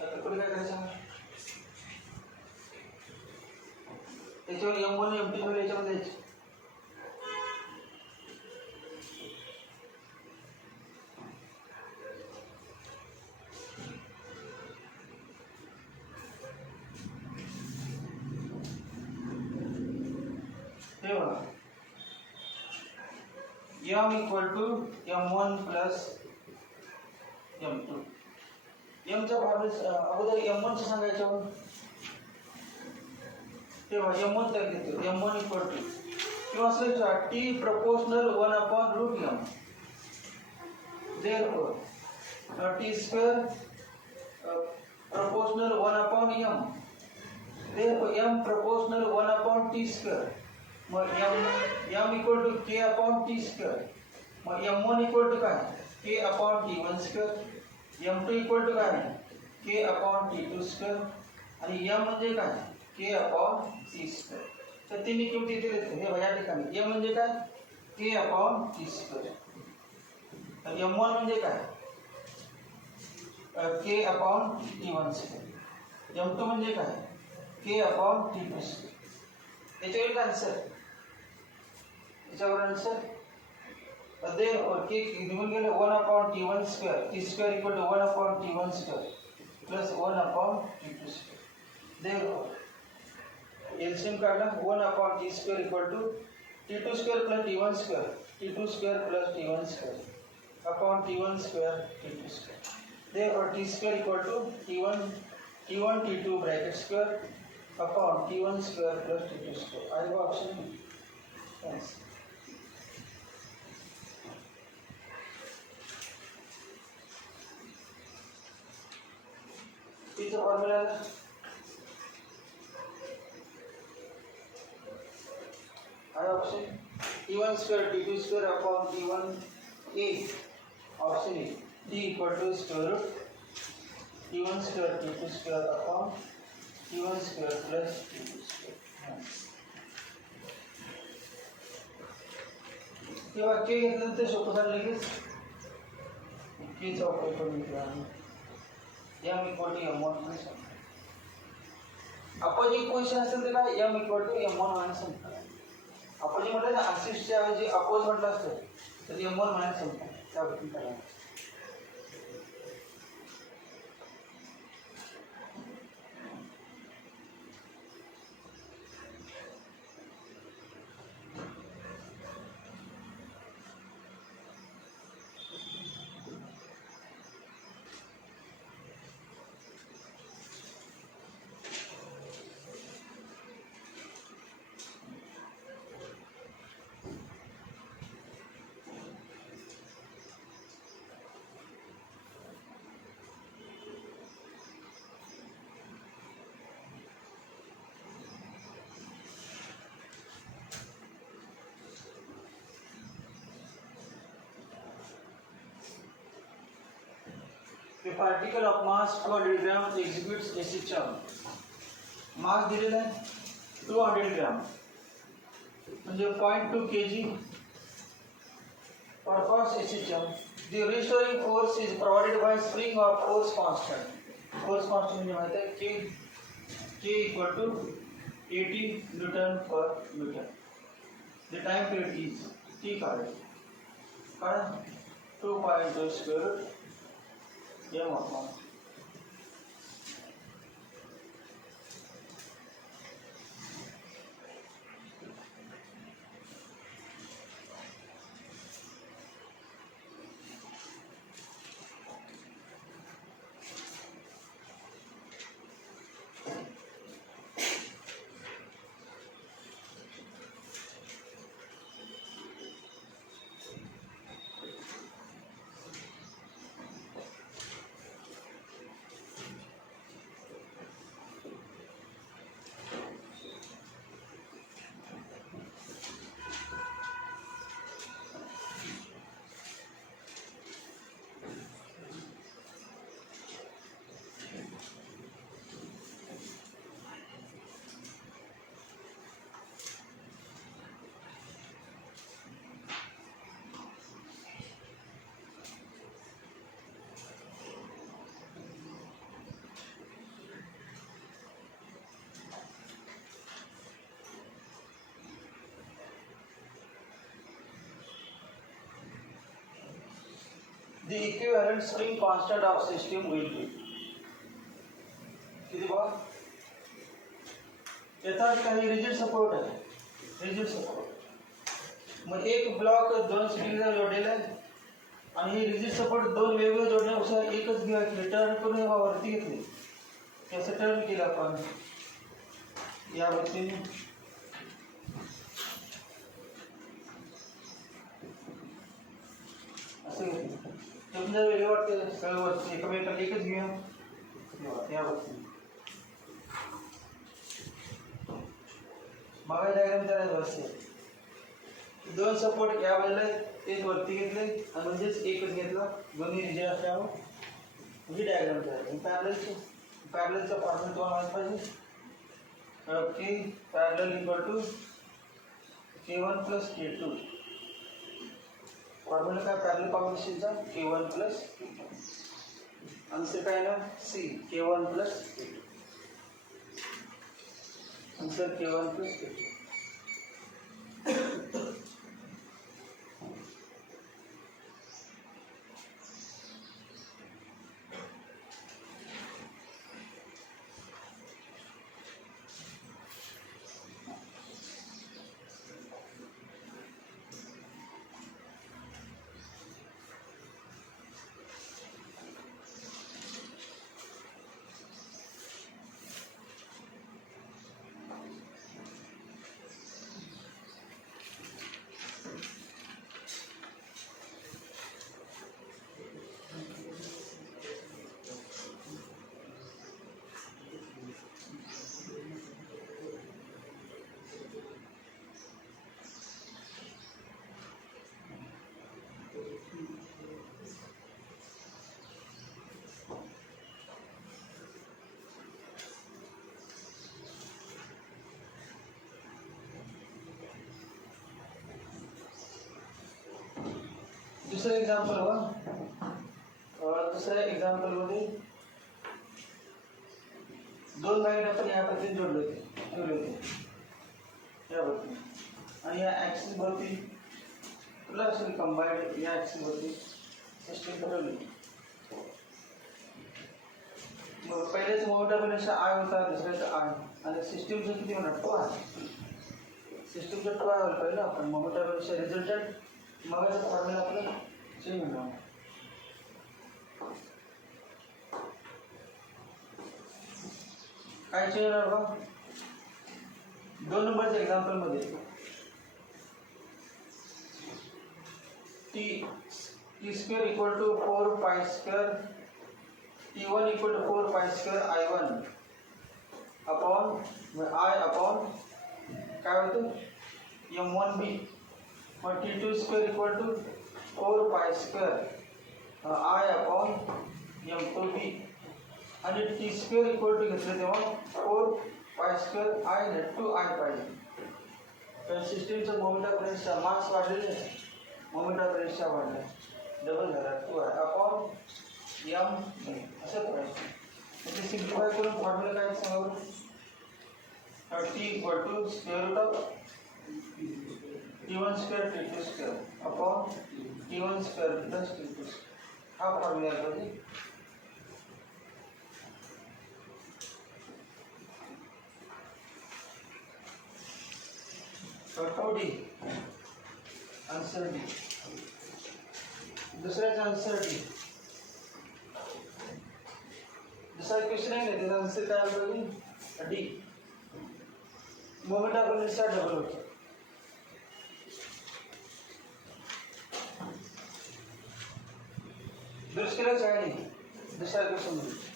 आता पुढे काय करायचं याच्यावर m1 m2 वर याच्यामध्ये द्यायचे हे बघा m equal to m1 plus m2 m चा अगोदर m1 चं सांगायचं तेव्हा m1 तयार घेतो m1 equal to किंवा असं t proportional 1 upon root m therefore t square proportional 1 upon m therefore m proportional 1 upon t square मग m equal to k upon t square मग m1 equal to काय k upon t1 square m2 equal to काय k upon t2 square आणि m म्हणजे काय k upon t square तर तिन्ही किमती दिलेत हे या ठिकाणी m म्हणजे काय k upon t square आणि m1 म्हणजे काय k upon t1 square m2 म्हणजे काय k upon t2 square याच्यावर आन्सर याच्यावर आन्सर therefore k निघून गेले 1 upon t1 square t square equal to 1 upon t1 square plus 1 upon t2 square therefore LCM काढला 1 upon t square equal to t2 square plus t1 square t2 square plus t1 square upon t1 square t2 square therefore t square equal to t1 t2 bracket square upon t1 square plus t2 square I have option yes It's a formula I option t1 square t2 square upon t1 a option A t equal to square root t1 square t2 square upon t1 square plus t2 square हे वाक्य घेतल्यानंतर सोपं झालं लगेच k चा वापर करून घेतला m equal to m1 plus opposite position असेल तर काय m equal to m1 minus m2 आपण जे म्हटलं ना असिस्टच्या ऐवजी अपोज म्हटलं असतं तर m1 minus m2 त्या गोष्टी करायला A particle of mass 200 grams exhibits AC charge. Mass दिलेला आहे 200 ग्राम म्हणजे 0.2 kg perforce AC charge. The restoring force is provided by spring of force constant. Force constant म्हणजे माहिती आहे k equal to 80 Newton per meter. The time period is t कारण 2.2 square root m upon the equivalent spring constant of system will be किती बघा याचा अर्थ काही rigid support आहे रिजिड सपोर्ट मग एक ब्लॉक दोन स्प्रिंगला जोडलेला आहे आणि हे रिजिड सपोर्ट दोन वेगवेगळे जोडण्यापेक्षा एकच घ्यायचे टर्न करून वरती घेतले त्याचं टर्न केलं आपण या वरतीने असं घेतलं तुमच्या वेगळं वाटतं सगळं वरती एकमेकाला एकच घेऊया या वरती मागे डायग्राम करायचं वरती दोन सपोर्ट या बाजूला एक वरती घेतले आणि म्हणजेच एकच घेतला दोन्ही रिजिड असल्यावर ही डायग्राम करायची पॅरललचा फॉर्म्युला तुम्हाला माहित पाहिजे की parallel equal to K1 plus K2 formula काय पॅरलल कॉम्बिनेशनचा K1 प्लस K2 आन्सर काय ना C K1 plus K2 answer K1 plus K2 दुसरं एक्झाम्पल दुसऱ्या एक्झाम्पल मध्ये दोन मॅग्नेट आपण या पद्धतीने ठेवले होते या पद्धतीने आणि या ऍक्सिस वरती कुठला असेल कंबाईंड या ऍक्सिस वरती सिस्टीम ठरवली मग पहिलेच मोमेंटम आय होता दुसऱ्याचा आय आणि सिस्टीमचं किती होणार टू आहे सिस्टीमचं टू आहे पहिलं आपण मोमेंटम रिझल्टंट मग फॉर्म्युला आपलं चेंज होणार काय चेंज होणार बघा दोन नंबरच्या एक्झाम्पल मध्ये T square equal to 4 pi square T1 equal to 4 pi square I1 upon I upon काय होतं M1B और T2 square equal to 4 pi square I upon M2B आणि T स्क्वेअर इक्वल टू घेतलं तेव्हा 4 pi square I net two I पाहिजे तर सिस्टीमचं moment of inertia mass वाढलेले मोमेंट ऑफ इनर्शिया वाढले डबल झाला 2 आहे अपॉन M असं करायचं म्हणजे सिम्प्लिफाय करून फॉर्म्युला काय सांगा T equal to square root of T1 square T2 square upon T1 square plus T2 square हा फॉर्म्युला आहे डी आन्सर डी दुसऱ्याचा आन्सर डी दुसरा क्वेश्चन आहे त्याचा आन्सर काय आलं D moment of inertia double होतो दुसऱ्याच आहे नाही दुसऱ्या क्वेश्चन मध्ये